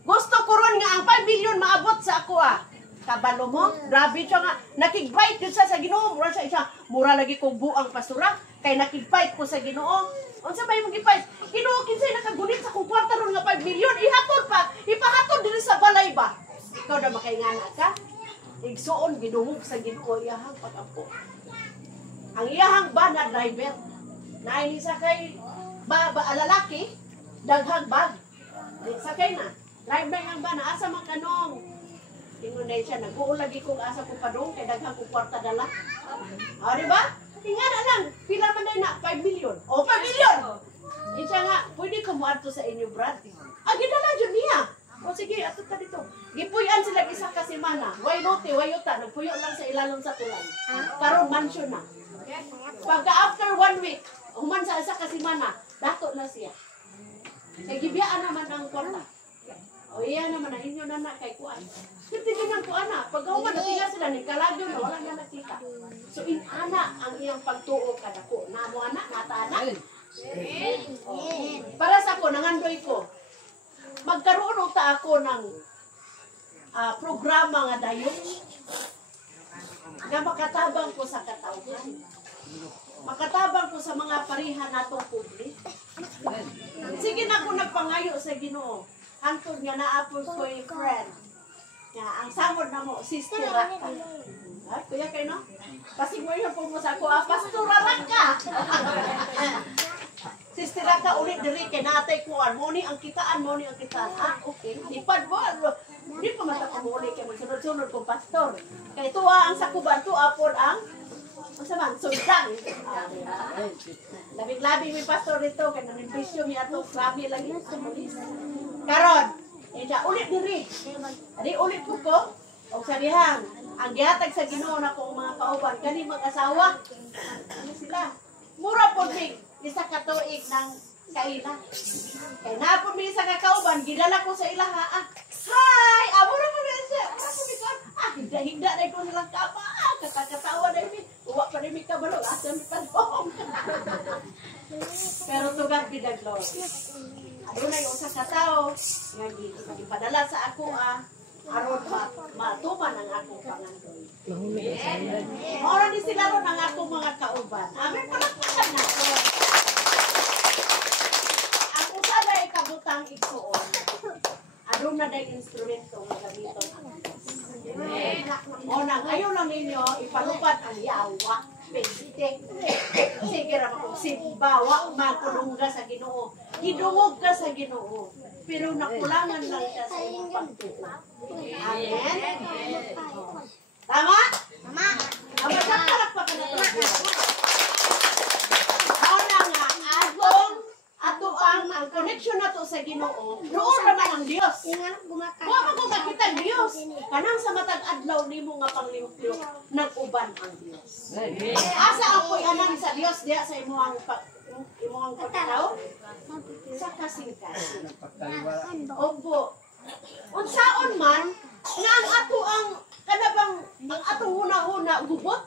Gusto ko ron nga ang 5 million maabot sa ako ah. Kabalo mo, grabe siya nga. Nakig-fight yun siya sa Ginoo. Mura siya, mura lagi kong buang pasura. Kay nakig-fight ko sa Ginoo. Unsa ba yung mag-fight? Ginoo, kinsay nakagunit sa kong kwarta ron nga 5 million. Ihatod pa. Ipahatod din sa balay ba? Ikaw na makaingana ka? Igsuon, ginuhog sa Ginoo iyahang pag-ampo. Ang iyahang ba na driver? Naini sa kay lalaki, daghang bag. Sakay na. Driver nga ba na asa man kanong? Ingon na siya, nag-uulagi kong asa ko padong, kay daghang kong kwarta dala. O, diba? Tingnan na lang, pila man na 5 million. O, 5 million! Siya nga, pwede ko mo ato sa inyo, Brad. Gidala dyan niya. O, sige, ato ka dito. Gipuyan sila isa ka semana. Way lote, way yuta. Nagpuyo lang sa ilalong sa tulan. Karon mansion na. Pagka after 1 week, human sa isa ka semana, dato na siya. Kaya gibiyaan naman ang kwarta. O iya naman na inyo na kay kuan. Titignan ng kuan na. Pag human natinga sila, nagkalagyo na, wala na nakita. So inana ang iyang pagtuo kadako. Namo anak, nata anak. Para sa ako, nangandoy ko. Magkaroon ta ako ng programa nga dayon nga makatabang ko sa katawhan. Makatabang ko sa mga parihan natong publik. Sige na ako nagpangayo sa Ginoo. Hantod nga naapod ko yung friend. Nga, ang samod na mo, Sister Raka. Ay, kuya kayo no? Kasi mo yun po mo sa ako, Pastor Raka! Sister Raka, ulit diri kay natay kuan. Moni ang kitaan, moni ang kitaan. Okay. Ipad mo, hindi pa matakamuli kay magsunod-sunod kong pastor. Kaya tuwa ang sakuban, tuwa po ang masaman, sundang. Labing-labing may pastor dito, kaya namin-pisyo may atong grabe lagi sa polis. Karon, ulit diri. Adi ulit ko, o sabihang, ang gihatag sa Ginoo na kong mga kauban, kani mag-asawa, ano sila? Mura po big, isa katuig ng kaila. Kaya napon may isa kakauban, gidala ko sa ilaha. Hi! Mura po rin siya. Higda-higda na ko nilang kama. Katakatawa na yun. Uwa pa rin may kabalog. Asa may talong. Pero tugat bidaglo. Ano na yung sa katao. Yung ipadala sa ako aron matuman ang akong pangandoy. Oran din sila ron ang akong mga kauban. Amin palakpakan na ko. Ang usa na ikabutang igsuon. Adun na dahil instrumento nga gamiton. O nang ayaw lang ninyo ipalupad ang yawa. Sige ra ko simbawa magkulungga sa Ginoo. gidungog ka sa Ginoo, pero nakulangan lang ka sa iyong pagtuo. Amen? Tama? Tama. Magkakalak pa ka na ito. Una nga, ato ang connection na to sa Ginoo, roon naman ang Dios. Huwag mo makita ang Dios. Kanang sa matag adlaw nimo nga panglihok-lihok, nag-uban ang Dios. Asa ako'y anang sa Dios diya sa imuhang pagkataw? Sa kasing-kasing. Opo. Unsaon man, nga ang ato ang kanabang ang atong huna-huna gubot,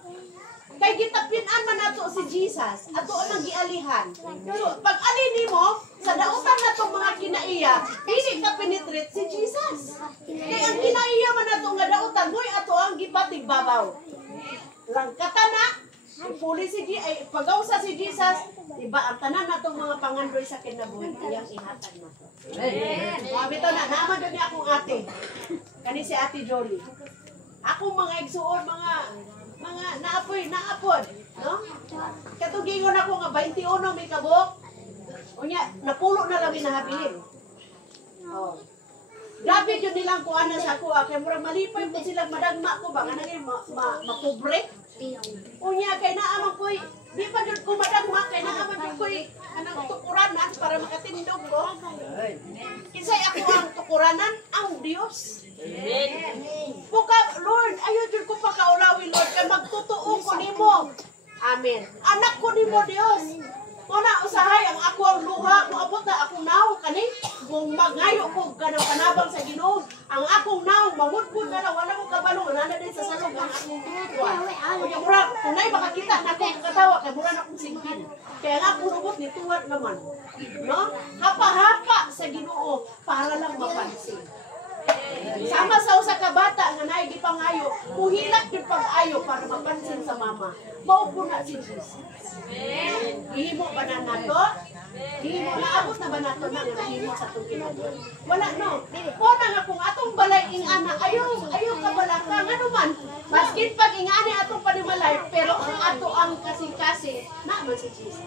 kay gitapinan man nato si Jesus, ato ang nagialihan. So, pag alin nimo sa dautan natong mga kinaiya, dili ka penetrate si Jesus. Kay ang kinaiya man nato nga dautan, moy ato ang gipatig babaw. Langkatan na, ipuli si ay pagawsa si Jesus, iba ang tanan natong mga pangandoy sa kinabuhi, iyang ihatag nato. Sabi to na, naman doon niya akong ate. Kani si Ate Jolie. Akong mga igsuon, mga naapod, no? Katugingon ako nga 21 may kabok. Unya, napulo na lang minahabilin. Oh. Grabe yun nilang kuana sa ako, kaya murang malipay po silang madagma ko ba, nga nangin makubre. Unya, kay naaman ko'y, di pa dyan ko madagma, kay naaman dyan ko'y, anang tukuranan para makatindog ko. Kisay ako ang tukuranan, ang Diyos. Buka, Lord, ayaw dyan ko pa kaulawi, Lord, kaya magtutuo ko nimo. Amen. Anak ko nimo, Diyos. Una, usahay, ang ako ang luha, maabot na akong naong kani, kung magayo ko kanabang sa Ginoo, ang akong naong, mamudbud na lang, wala ko kabalo, nana din sa salong, ang akong tuwa. Kaya mura, kung na'y makakita na akong katawa, kaya mura na akong singkin. Kaya nga akong lubot ni tuwad naman. No? Hapa-hapa sa Ginoo, para lang mapansin. Sama sa usa ka bata nga naay gipangayo, muhilak gyud pag-ayo para mapansin sa mama. Mao po na si Jesus. Himo ba na nato? Himo naabot na ba nato na nga himo sa atong kinabuhi? Wala no. Wala nga kung atong balay ing ana, ayo ka balaka ngano man. Maskin pag ingani atong panimalay, pero ang ato ang kasing-kasing na man si Jesus.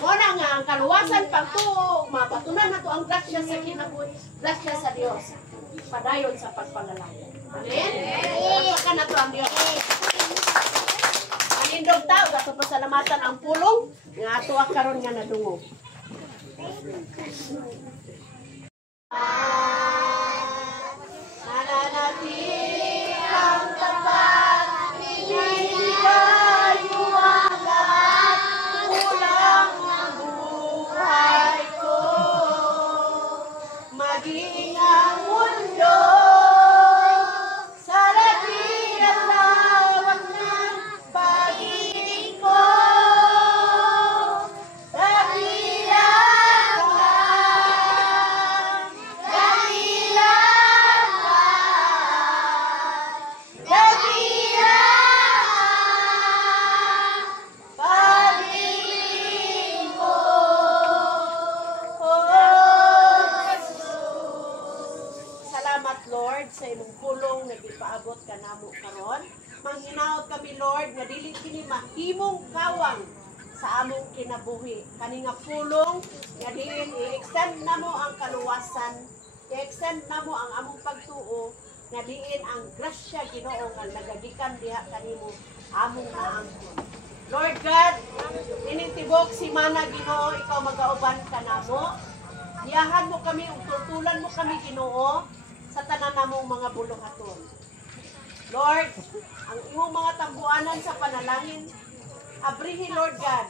Wala nga ang kaluwasan pagtuo, mapatunan nato ang grasya sa kinabuhi, grasya sa Dios. Padayon sa pagpangalangin. Amen? Pagpakan nato ang Dios. Manindog tao, gato pasalamatan ang pulong, nga ato karon nga nadungog. Nananatili ang tapat, hindi kayo agad, kulang ang buhay ko. Maging ang mundo sa laki at lawak ng pag-ibig ko. Dakilang ka, dakilang ka, dakilang pag-ibig mo. Salamat Lord sa imong pulong nga gipaabot kanamo karon. Manghinaot kami Lord nga dili kini mahimong kawang sa among kinabuhi. Kani nga pulong nga diin i-extend namo ang kaluwasan, i-extend namo ang among pagtuo, nga diin ang grasya Ginoo nga nagagikan diha kanimo among naangkon. Lord God, initibok si Mana Ginoo, ikaw magauban kanamo. Diyahan mo kami, tutulan mo kami Ginoo sa tanan namong mga buluhaton. Lord, ang imong mga tambuanan sa panalangin, abrihi Lord God,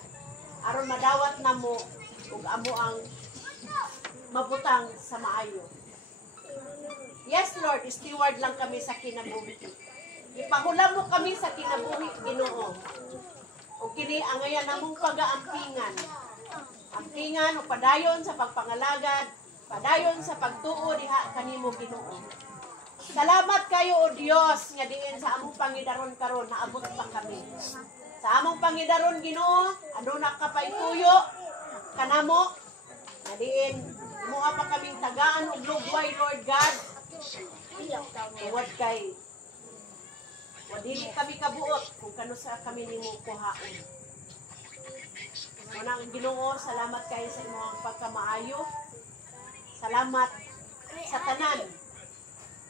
aron madawat namo ug amo ang mabutang sa maayo. Yes Lord, steward lang kami sa kinabuhi. Ipahulam mo kami sa kinabuhi Ginoo. Ug kini ang ayan namong pag-aampingan. Ampingan o padayon sa pagpangalagad, padayon sa pagtuo diha kanimo Ginoo. Salamat kayo o Dios nga diin sa among pangidaron karon naabot pa kami. Sa among pangidaron Ginoo, aduna ka paituyo kanamo nga diin muha pa kaming tagaan og lugway Lord God. Tuwad kay dili kami kabuot kung kano sa kami nimo kuhaon. Unang Ginoo, salamat kayo sa imong pagkamaayo. Salamat sa tanan.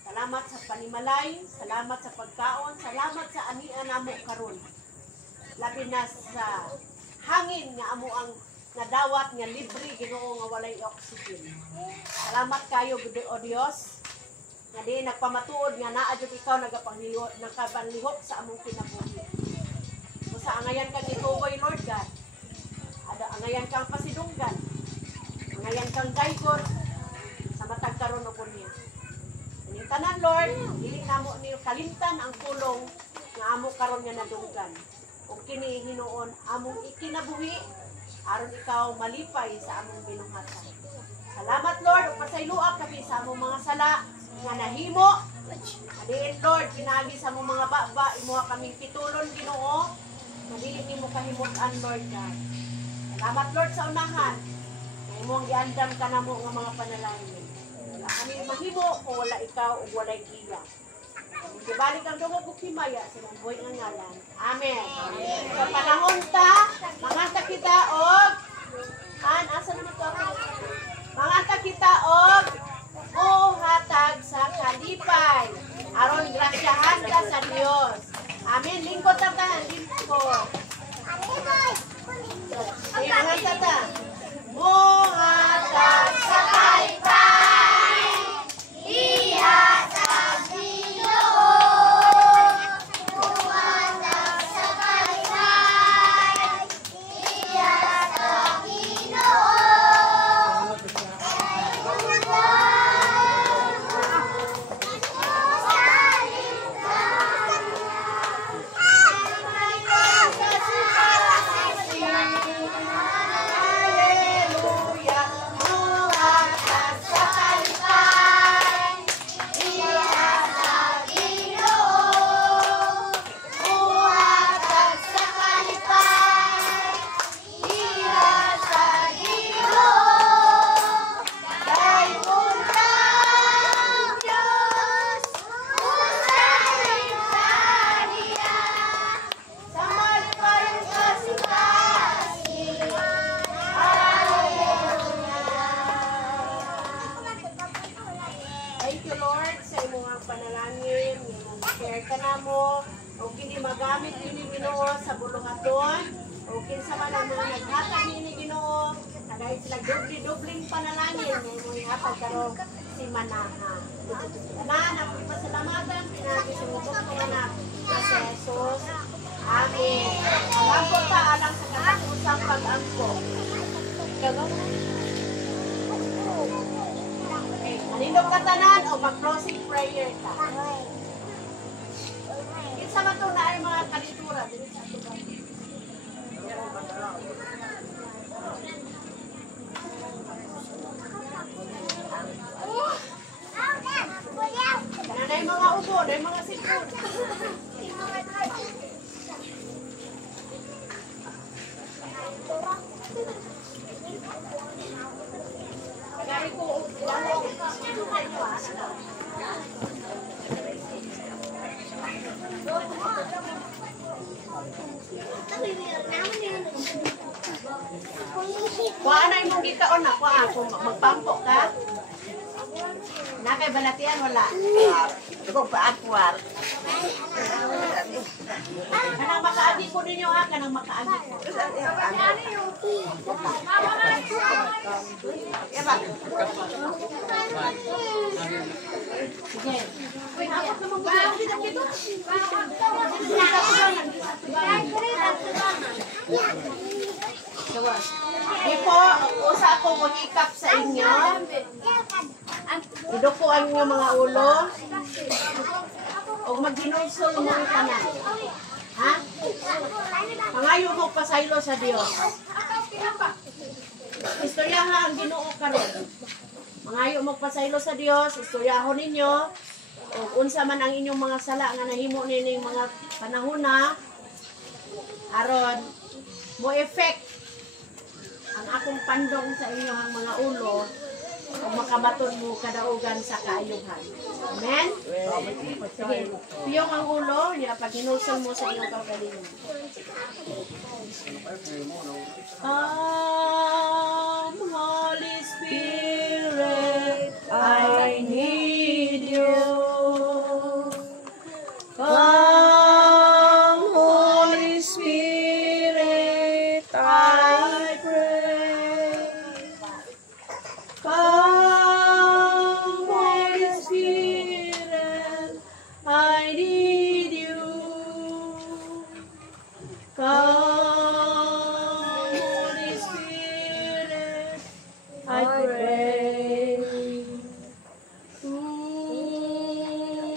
Salamat sa panimalay, salamat sa pagkaon, salamat sa anian namo karon. Labi na sa hangin nga amo ang nadawat nga libre Ginoo nga walay oxygen. Salamat kayo o Dios. Nga di nagpamatuod nga naa jud ikaw nagapanlihok sa among kinabuhi. Usa angayan kang ituoy Lord God. Ada angayan kang pasidunggan. Angayan kang daygod sa matag karon ug unya. Ini tanan Lord, dili namo ni kalimtan ang pulong nga amo karon nga nadunggan. Ug kini hinuon among ikinabuhi aron ikaw malipay sa among binuhatan. Salamat Lord ug pasayloa kami sa among mga sala nga nahimo. Adiin Lord, pinagi sa among mga baba, imuha kaming pitulon Ginoo. Dili nimo kahimutan Lord God. Salamat Lord sa unahan. Nga imong giandam ka namo nga mga panalangin. Wala kami mahimo kung wala ikaw o wala giya. Ibalik ang dungog ug himaya sa imong buhay nga ngalan. Amen. Sa panahon ta, manganta kita og asa naman to ako? Manganta kita og hatag sa kalipay. Aron grasyahan ka sa Dios. Amen. Lingkod ta tanan, lingkod. Manganta ta. Hatag sa kalipay. Ihatag Ginoo. Hatag sa kalipay. Ihatag Ginoo. Thank you Lord sa imong panalangin, imong care ka namo, o kini magamit kini Ginoo sa buluhaton, o kinsa man ang mga naghatag ni Ginoo, kagay sila dubli-dubling panalangin nga imong ihatag karon si Manaha. Tanan ako pasalamatan pinagi sa imong anak sa Jesus. Amen. Angko ta alang sa katapusang pag-angko. Nindog ka tanan o mag-closing prayer ka. Kinsa man to na ay mga kalitura dili sa tuban. Kana nay mga ubo, nay mga sipon. Kagari ko kuha na imong gikaon na, kuha kung magpampo ka. Na kay balatian wala. Ito paakwar. Kanang makaagi ko ninyo ha, kanang makaagi ko. Sige. Uy, hapot naman ko dito dito. Di po, usa ako mag-ikap sa inyo. Iduko ang inyong mga ulo. O mag-ginulsol mo ang tanan. Ha? Pangayo mo pasaylo sa Dios. Istoryahan ang Ginoo karon. Mangayo mo pasaylo sa Dios, istoryahon ninyo. O unsa man ang inyong mga sala nga nahimo nining mga panahon na aron mo effect ang akong pandong sa inyong mga ulo Kung makabaton mo kadaugan sa kaayuhan. Amen? Sige, piyong ang ulo, niya pag hinulsan mo sa iyong kagalingan. Holy Spirit, I need you. Come, Holy Spirit, I pray. Come, Holy Spirit, I need you. Come, Holy Spirit, I pray.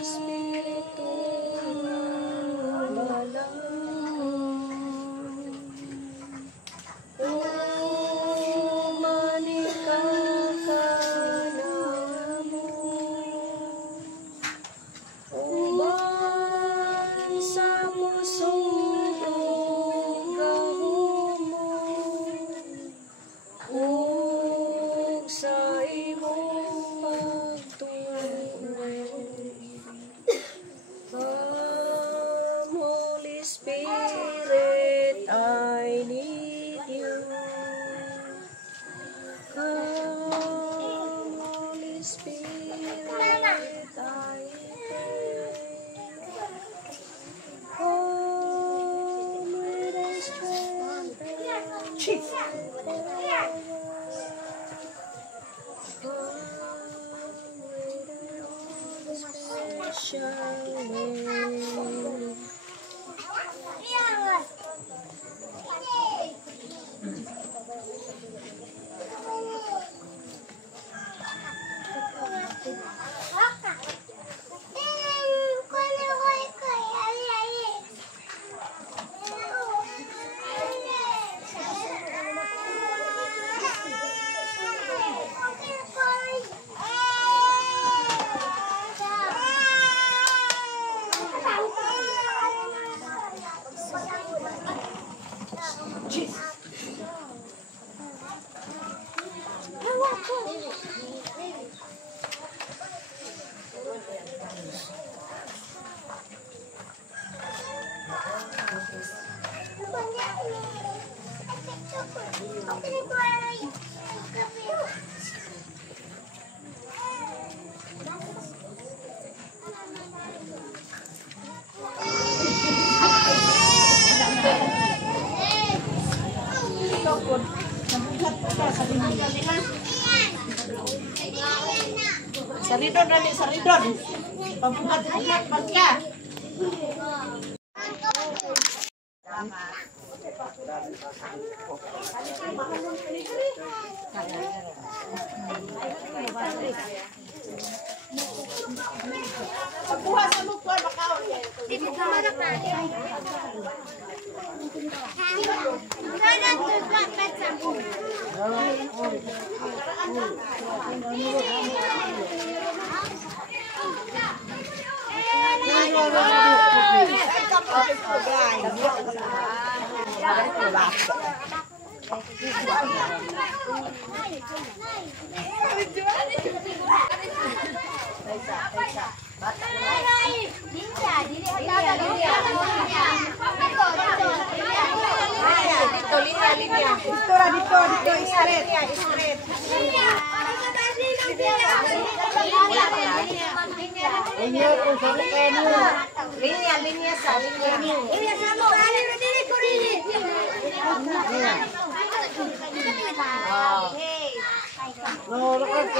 Espiritu dalam, manikakanamu, sa musong gahumo, ug sa imong pagtuon. Come, Holy Spirit, I need you. Come, Holy Spirit, I pray. Come with a strength. Saridon rami, saridon. Pagbukat-bukat pagka. Pagbuhat sa mukha, makaon.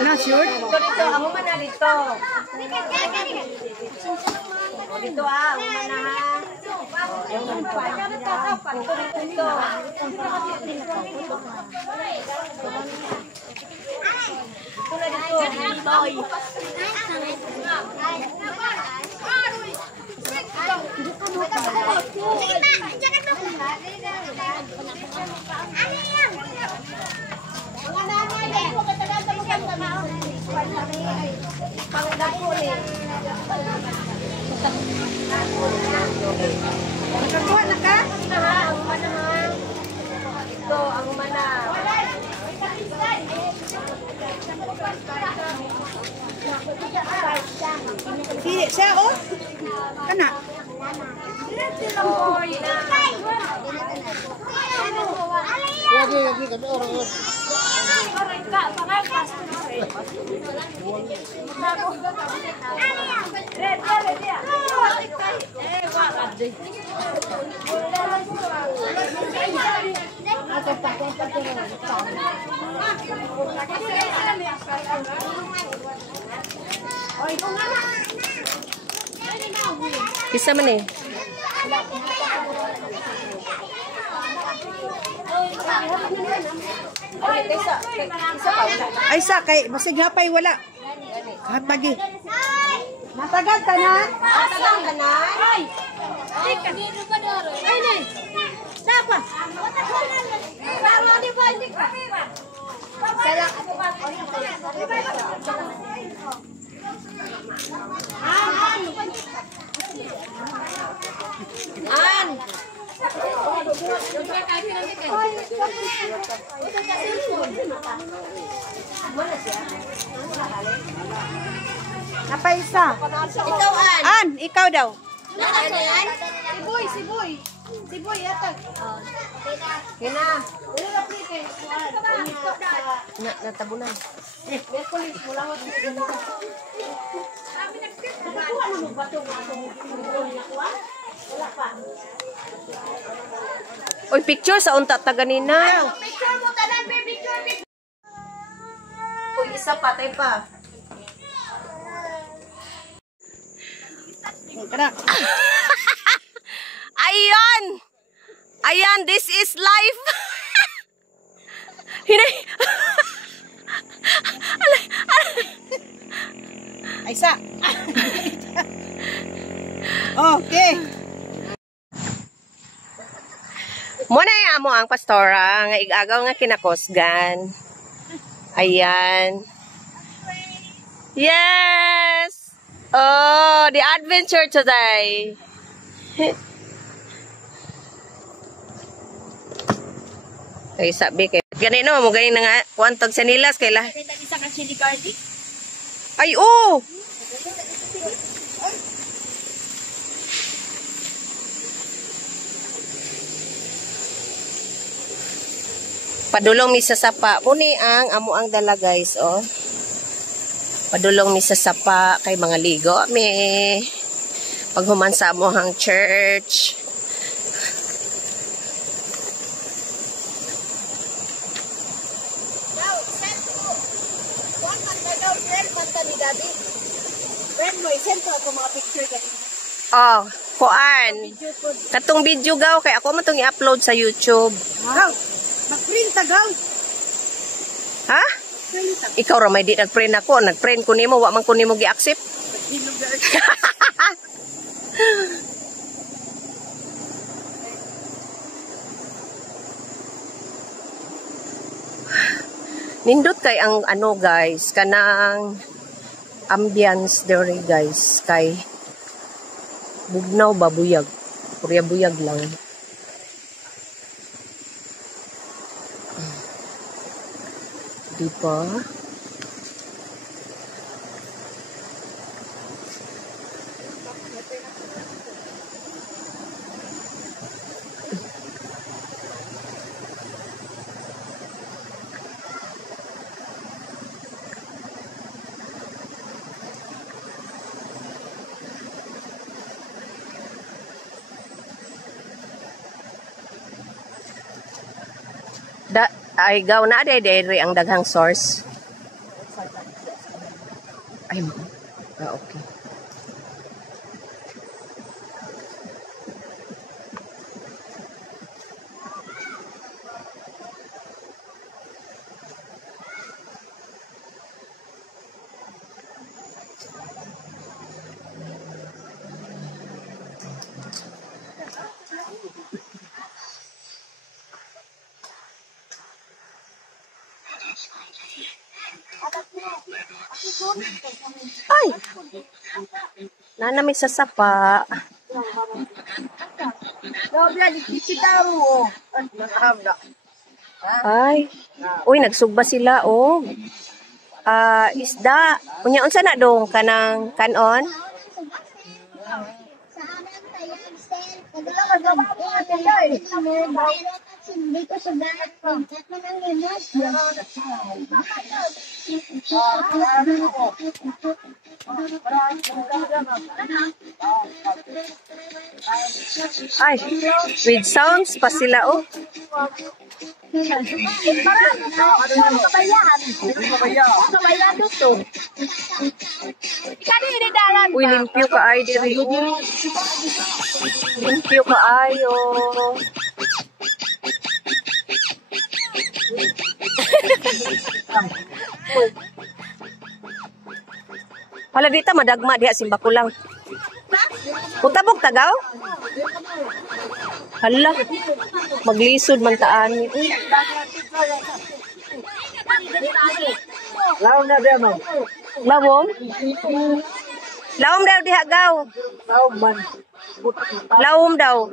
Na sure? Dito, ako man na dito. Dito ako man na ha. Dito. Nakakuha na ka? Ito, ang mana. siya, oh. Kana. Lagi kami orang. Isa man eh. Ay sa kay basig hapay wala. Hatagi. Matagal ka na? Matagal ka na? Ay. Ay ni. Sapa. Di ba di ka? Sala. An. Apa isa? Ikaw An, ikaw daw. Si Boy yatag. Kina. Natabunan. Merkulis mula mo. Wala pa. Oy, picture sa unta ta ganina. Picture mo tanan, picture. Uy, isa patay pa. Ayan! Ayan, this is life! Hinay! Ay sa. Okay. Muna ya mo ang pastora nga igagaw nga kinakosgan. Ayan. Yes! Oh, the adventure today. Kay sabi kay ganino mo ganing nga kuantog sa nilas kay la. Isa ka chili garlic. Ay oh. Padulong mi sa sapa. Muni ang amo ang dala guys, oh. Padulong mi sa sapa kay mga ligo mi. Paghuman sa amohang church. Daw, send ko. Kuan man ka daw, friend man ta ni Daddy. Friend mo, send ko ako mga picture kanina. Oh, kuan. Katong video gaw kay ako man tong i-upload sa YouTube. Wow. Mag-print tagaw. Ha? Ikaw ra may di nag-print ako, nag-print ko nimo, wa man ko nimo gi-accept. Nindot kay ang ano guys, kanang ambience dere guys, kay bugnaw ba buyag. Kurya buyag lang. Diba? Ay gaw na dere ang daghang source. Ay mo. Okay. Ay! Nanami sa sapa. Ay. Uy, nagsugba sila, oh. Isda. Unya, unsa na dong kanang kanon? Dito sa dagat ko. At mananginas. Ay, with sounds pa sila, oh. Kabayan to. Kani ini dalan. Uy, limpyo ka ay diri. Limpyo ka ayo. Hala dita madagma diha simba ko lang. Utabog tagaw? Hala. Maglisod man taan. Laon na diya, ma'am. Lawom? Lawom daw diha gaw. Laon man. Lawom daw.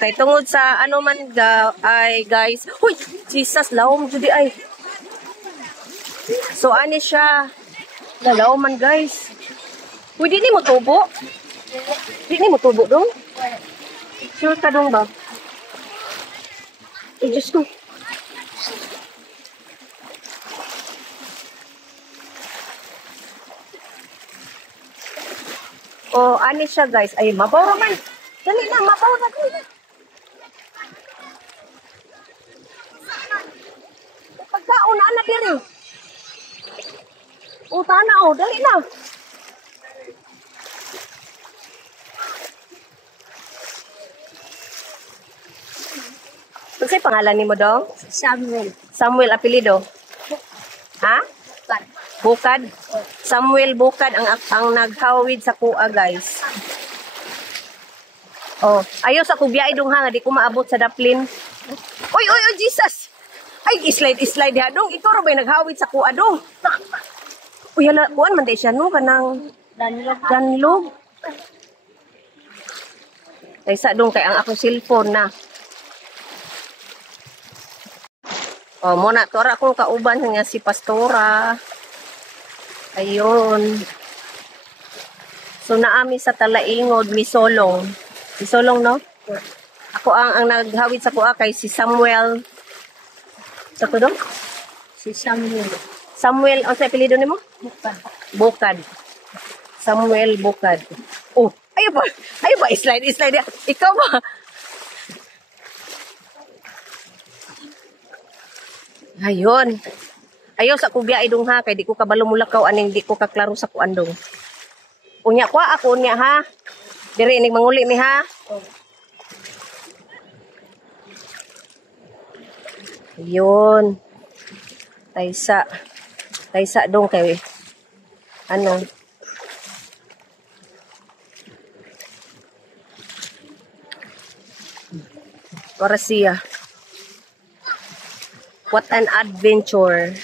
Kay tungod sa ano man ay guys. Huy, Jesus, lawom jud di ay. So ani siya. Lawom man guys. Huy, di ni mo tubo. Di ni mo tubo dong. Sure ka dong ba? Ay, Diyos ko. Oh, ani siya guys. Ay, mabaw man. Dali na, mabaw na. Pagkauna na diri. Utana oh, dali na. Ano sa'yo pangalan ni mo dong? Samuel. Samuel apelido. Ha? Bukad. Samuel Bukad ang naghawid sa kuha, guys. Oh, ayaw sa kubya idong ha, di ko maabot sa daplin. Oy, oy, oy, Jesus! Ay, slide ha dong. Ikaw ro ba naghawid sa kuha dong? Uy, hala, kuan man day siya no kanang danlog. Ay sa dong kay ang akong cellphone na. Oh, muna tora akong kauban nga si Pastora. Ayun. So naami sa Talaingod, Misolong. Misolong, no? Ako ang naghawid sa kuha kay si Samuel. Sa ko dong? Si Samuel. Samuel, ang sa apelido nimo? Bukad. Samuel Bukad. Oh, ayo ba? Slide. Ikaw ba? Ayun. Ayaw sa kubya idong ha, kay di ko kabalo mulakaw aning di ko kaklaro sa kuandong. Unya kwa ako unya ha. Diri ning manguli mi ha. Ayun. Taysa dong kay ano. Para siya. What an adventure.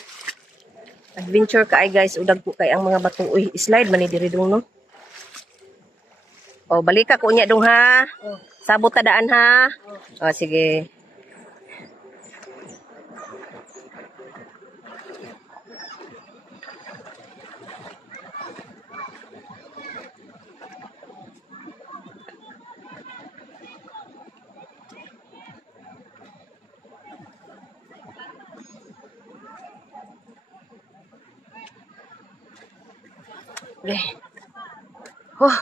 Adventure kaay guys, udag po kay ang mga bato. Uy, slide man ni diri dong no. Oh, balik ka ko unya dong ha. Sabot ta daan ha. Oh, sige. Okay. Oh.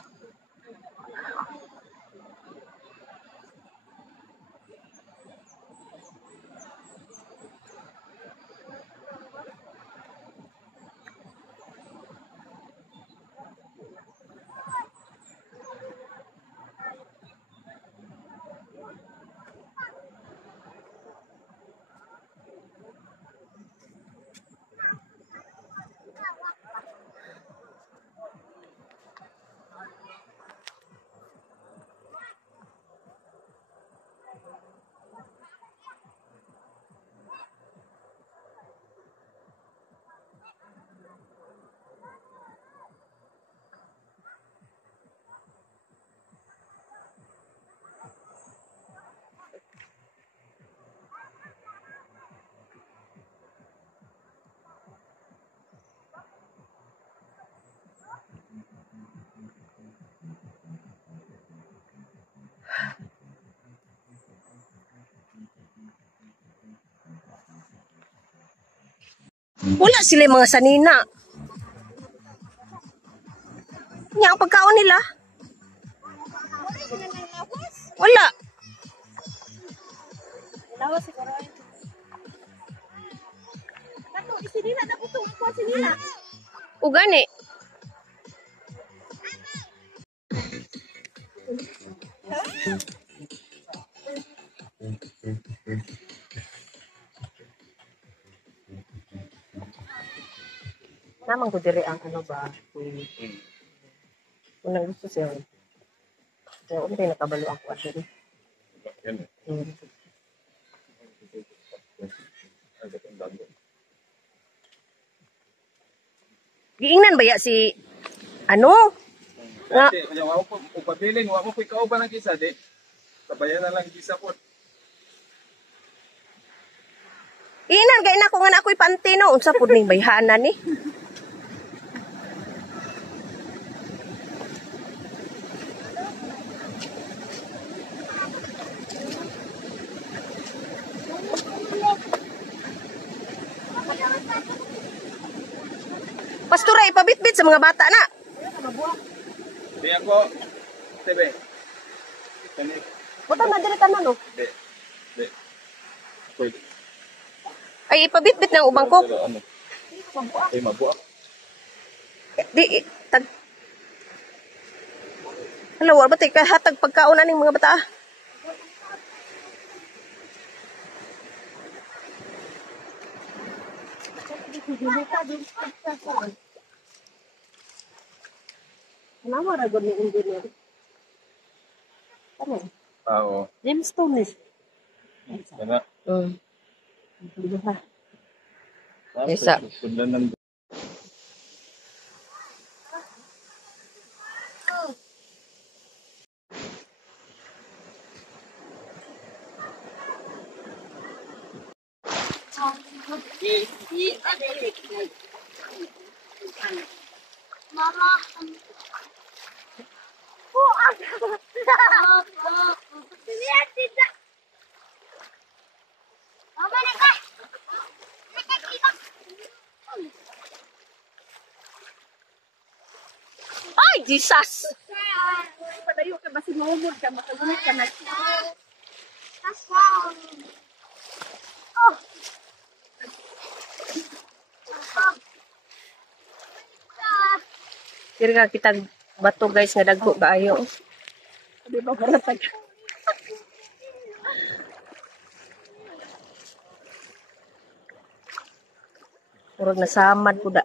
Wala sila mga sanina. Nya ang pagkaon nila. Wala. Lawas siguro. Kato, isinila na po itong ako sinila. O gani. Namang ko diri ang ano ba? Unang gusto siya. Kaya unti nakabalo ako at diri. Giingnan ba ya si ano? Nga, Kaya wala po upabilin, wala mo po ikaw ba ng kisa, di? Sabayan na lang kisa po. iingnan gay na ko nga na ako'y panty no. Unsa pud ning bayhanan ni? Pastora, ipabitbit sa mga bata na. Di ako, tebe. Kani, Buta na diri tanan no. di. Di. Pwede. Ay ipabitbit ng ubang ko. Pero ano? Ay, mabuak. Di tag. Hello, wala ba tayo hatag pagkaon ning mga bata? Nama ra gud ni engineer. Ano? Oo. Gemstone ni. Kana. Isa. Sundan ng Ay, Jesus! Padayo ka, basi mahumod ka, makagunit ka na. Kira nga kitag bato guys nga dagko kaayo. Di ba baratag? Murag nasamad ko da.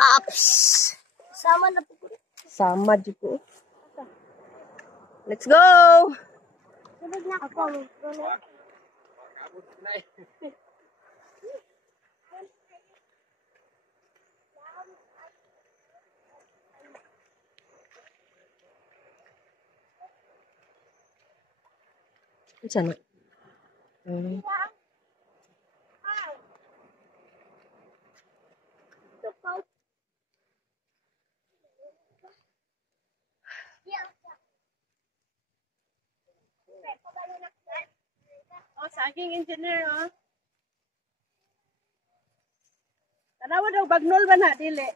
Ups! Sama na po. Samad jud ko. Let's go! Sunod na ako. Sana. Oh, saging engineer, oh. Tanawa daw, bagnol ba na, dili?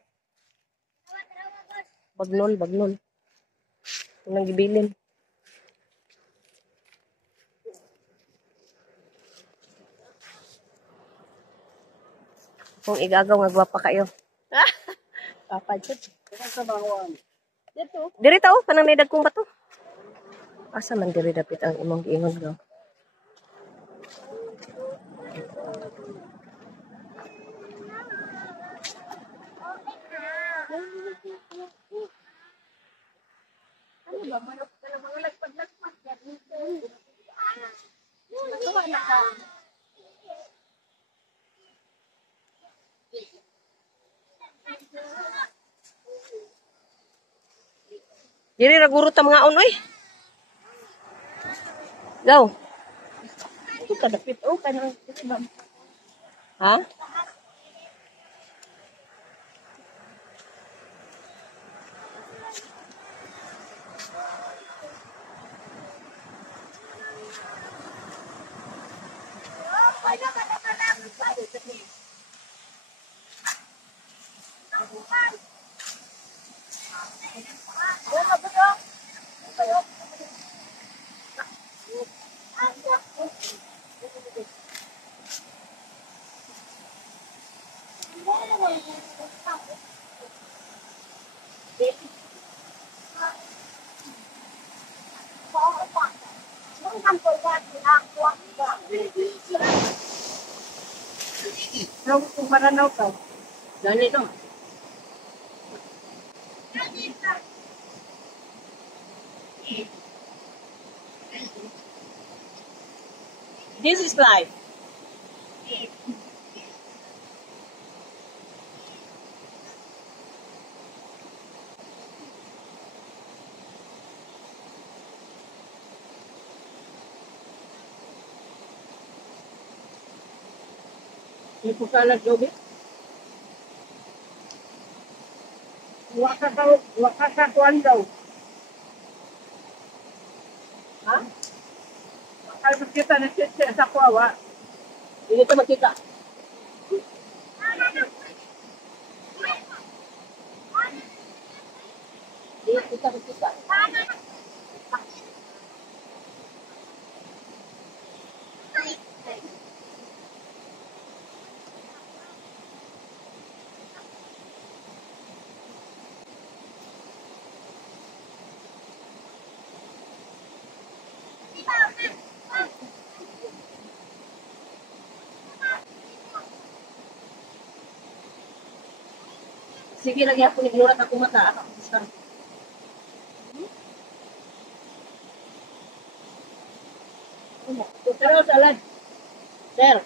Bagnol, bagnol. Unang gibilin. Kung igagaw nga gwapa kayo. Papa, dyan. Dito. Diri tao, kanang naidag kong bato. Asa man diri dapit ang imong giingon gaw. Ano ba? Manok ka na mga lagpag-lagpag. Matuwa na ka. Diri ra guro ta mga oy. Gaw. Ito ka dapit. Oh, kanang. Ha? Kung maranaw ka. Ganito. This is life. Hindi po kalag lobby. Waka sa kuwan daw. Ha? Ay, makita na siya sa kuwa. Hindi ka makita. Hindi kita makita. Sige, lagi ako naglurat ako mata. Pero salad. Sir.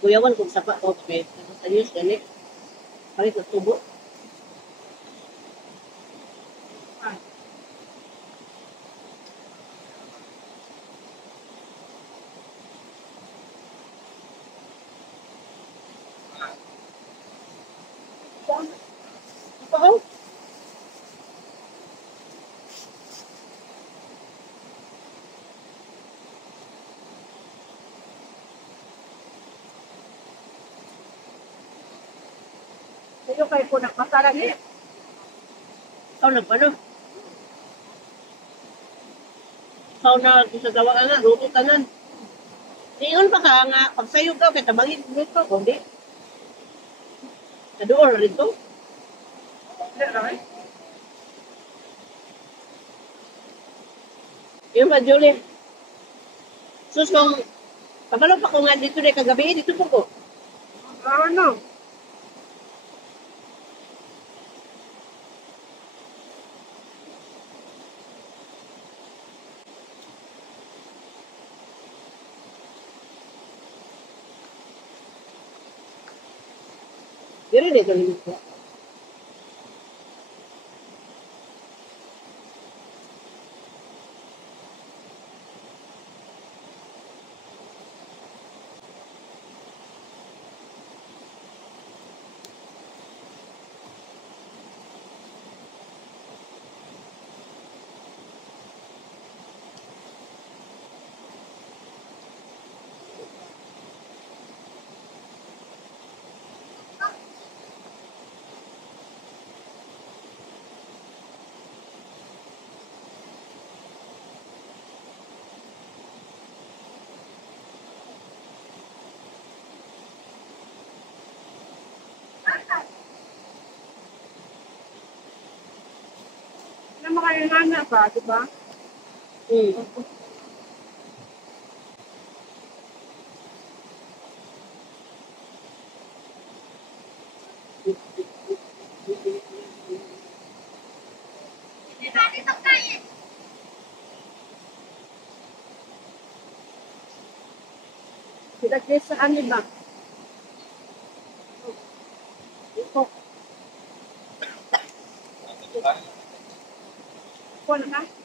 Kuyawan kung sapa ko, may ayos gani. Palit na tubo. Ito? Sa'yo kayo po nagpasalagi. Ikaw nagpano? Ikaw na sa gawa ka nga, luto ka nan. Ingon pa ka nga, pag sa'yo ka, kaya tabangin dito, kundi. Sa doon na rin to. Yung ba, Julie? Sus, kung kapalo pa ko nga dito na kagabi, dito po ko. Ano? Diri dito dito. Na makailangan ba, di ba? Pinag-guess sa anin ba? Ito. Kuha na ka?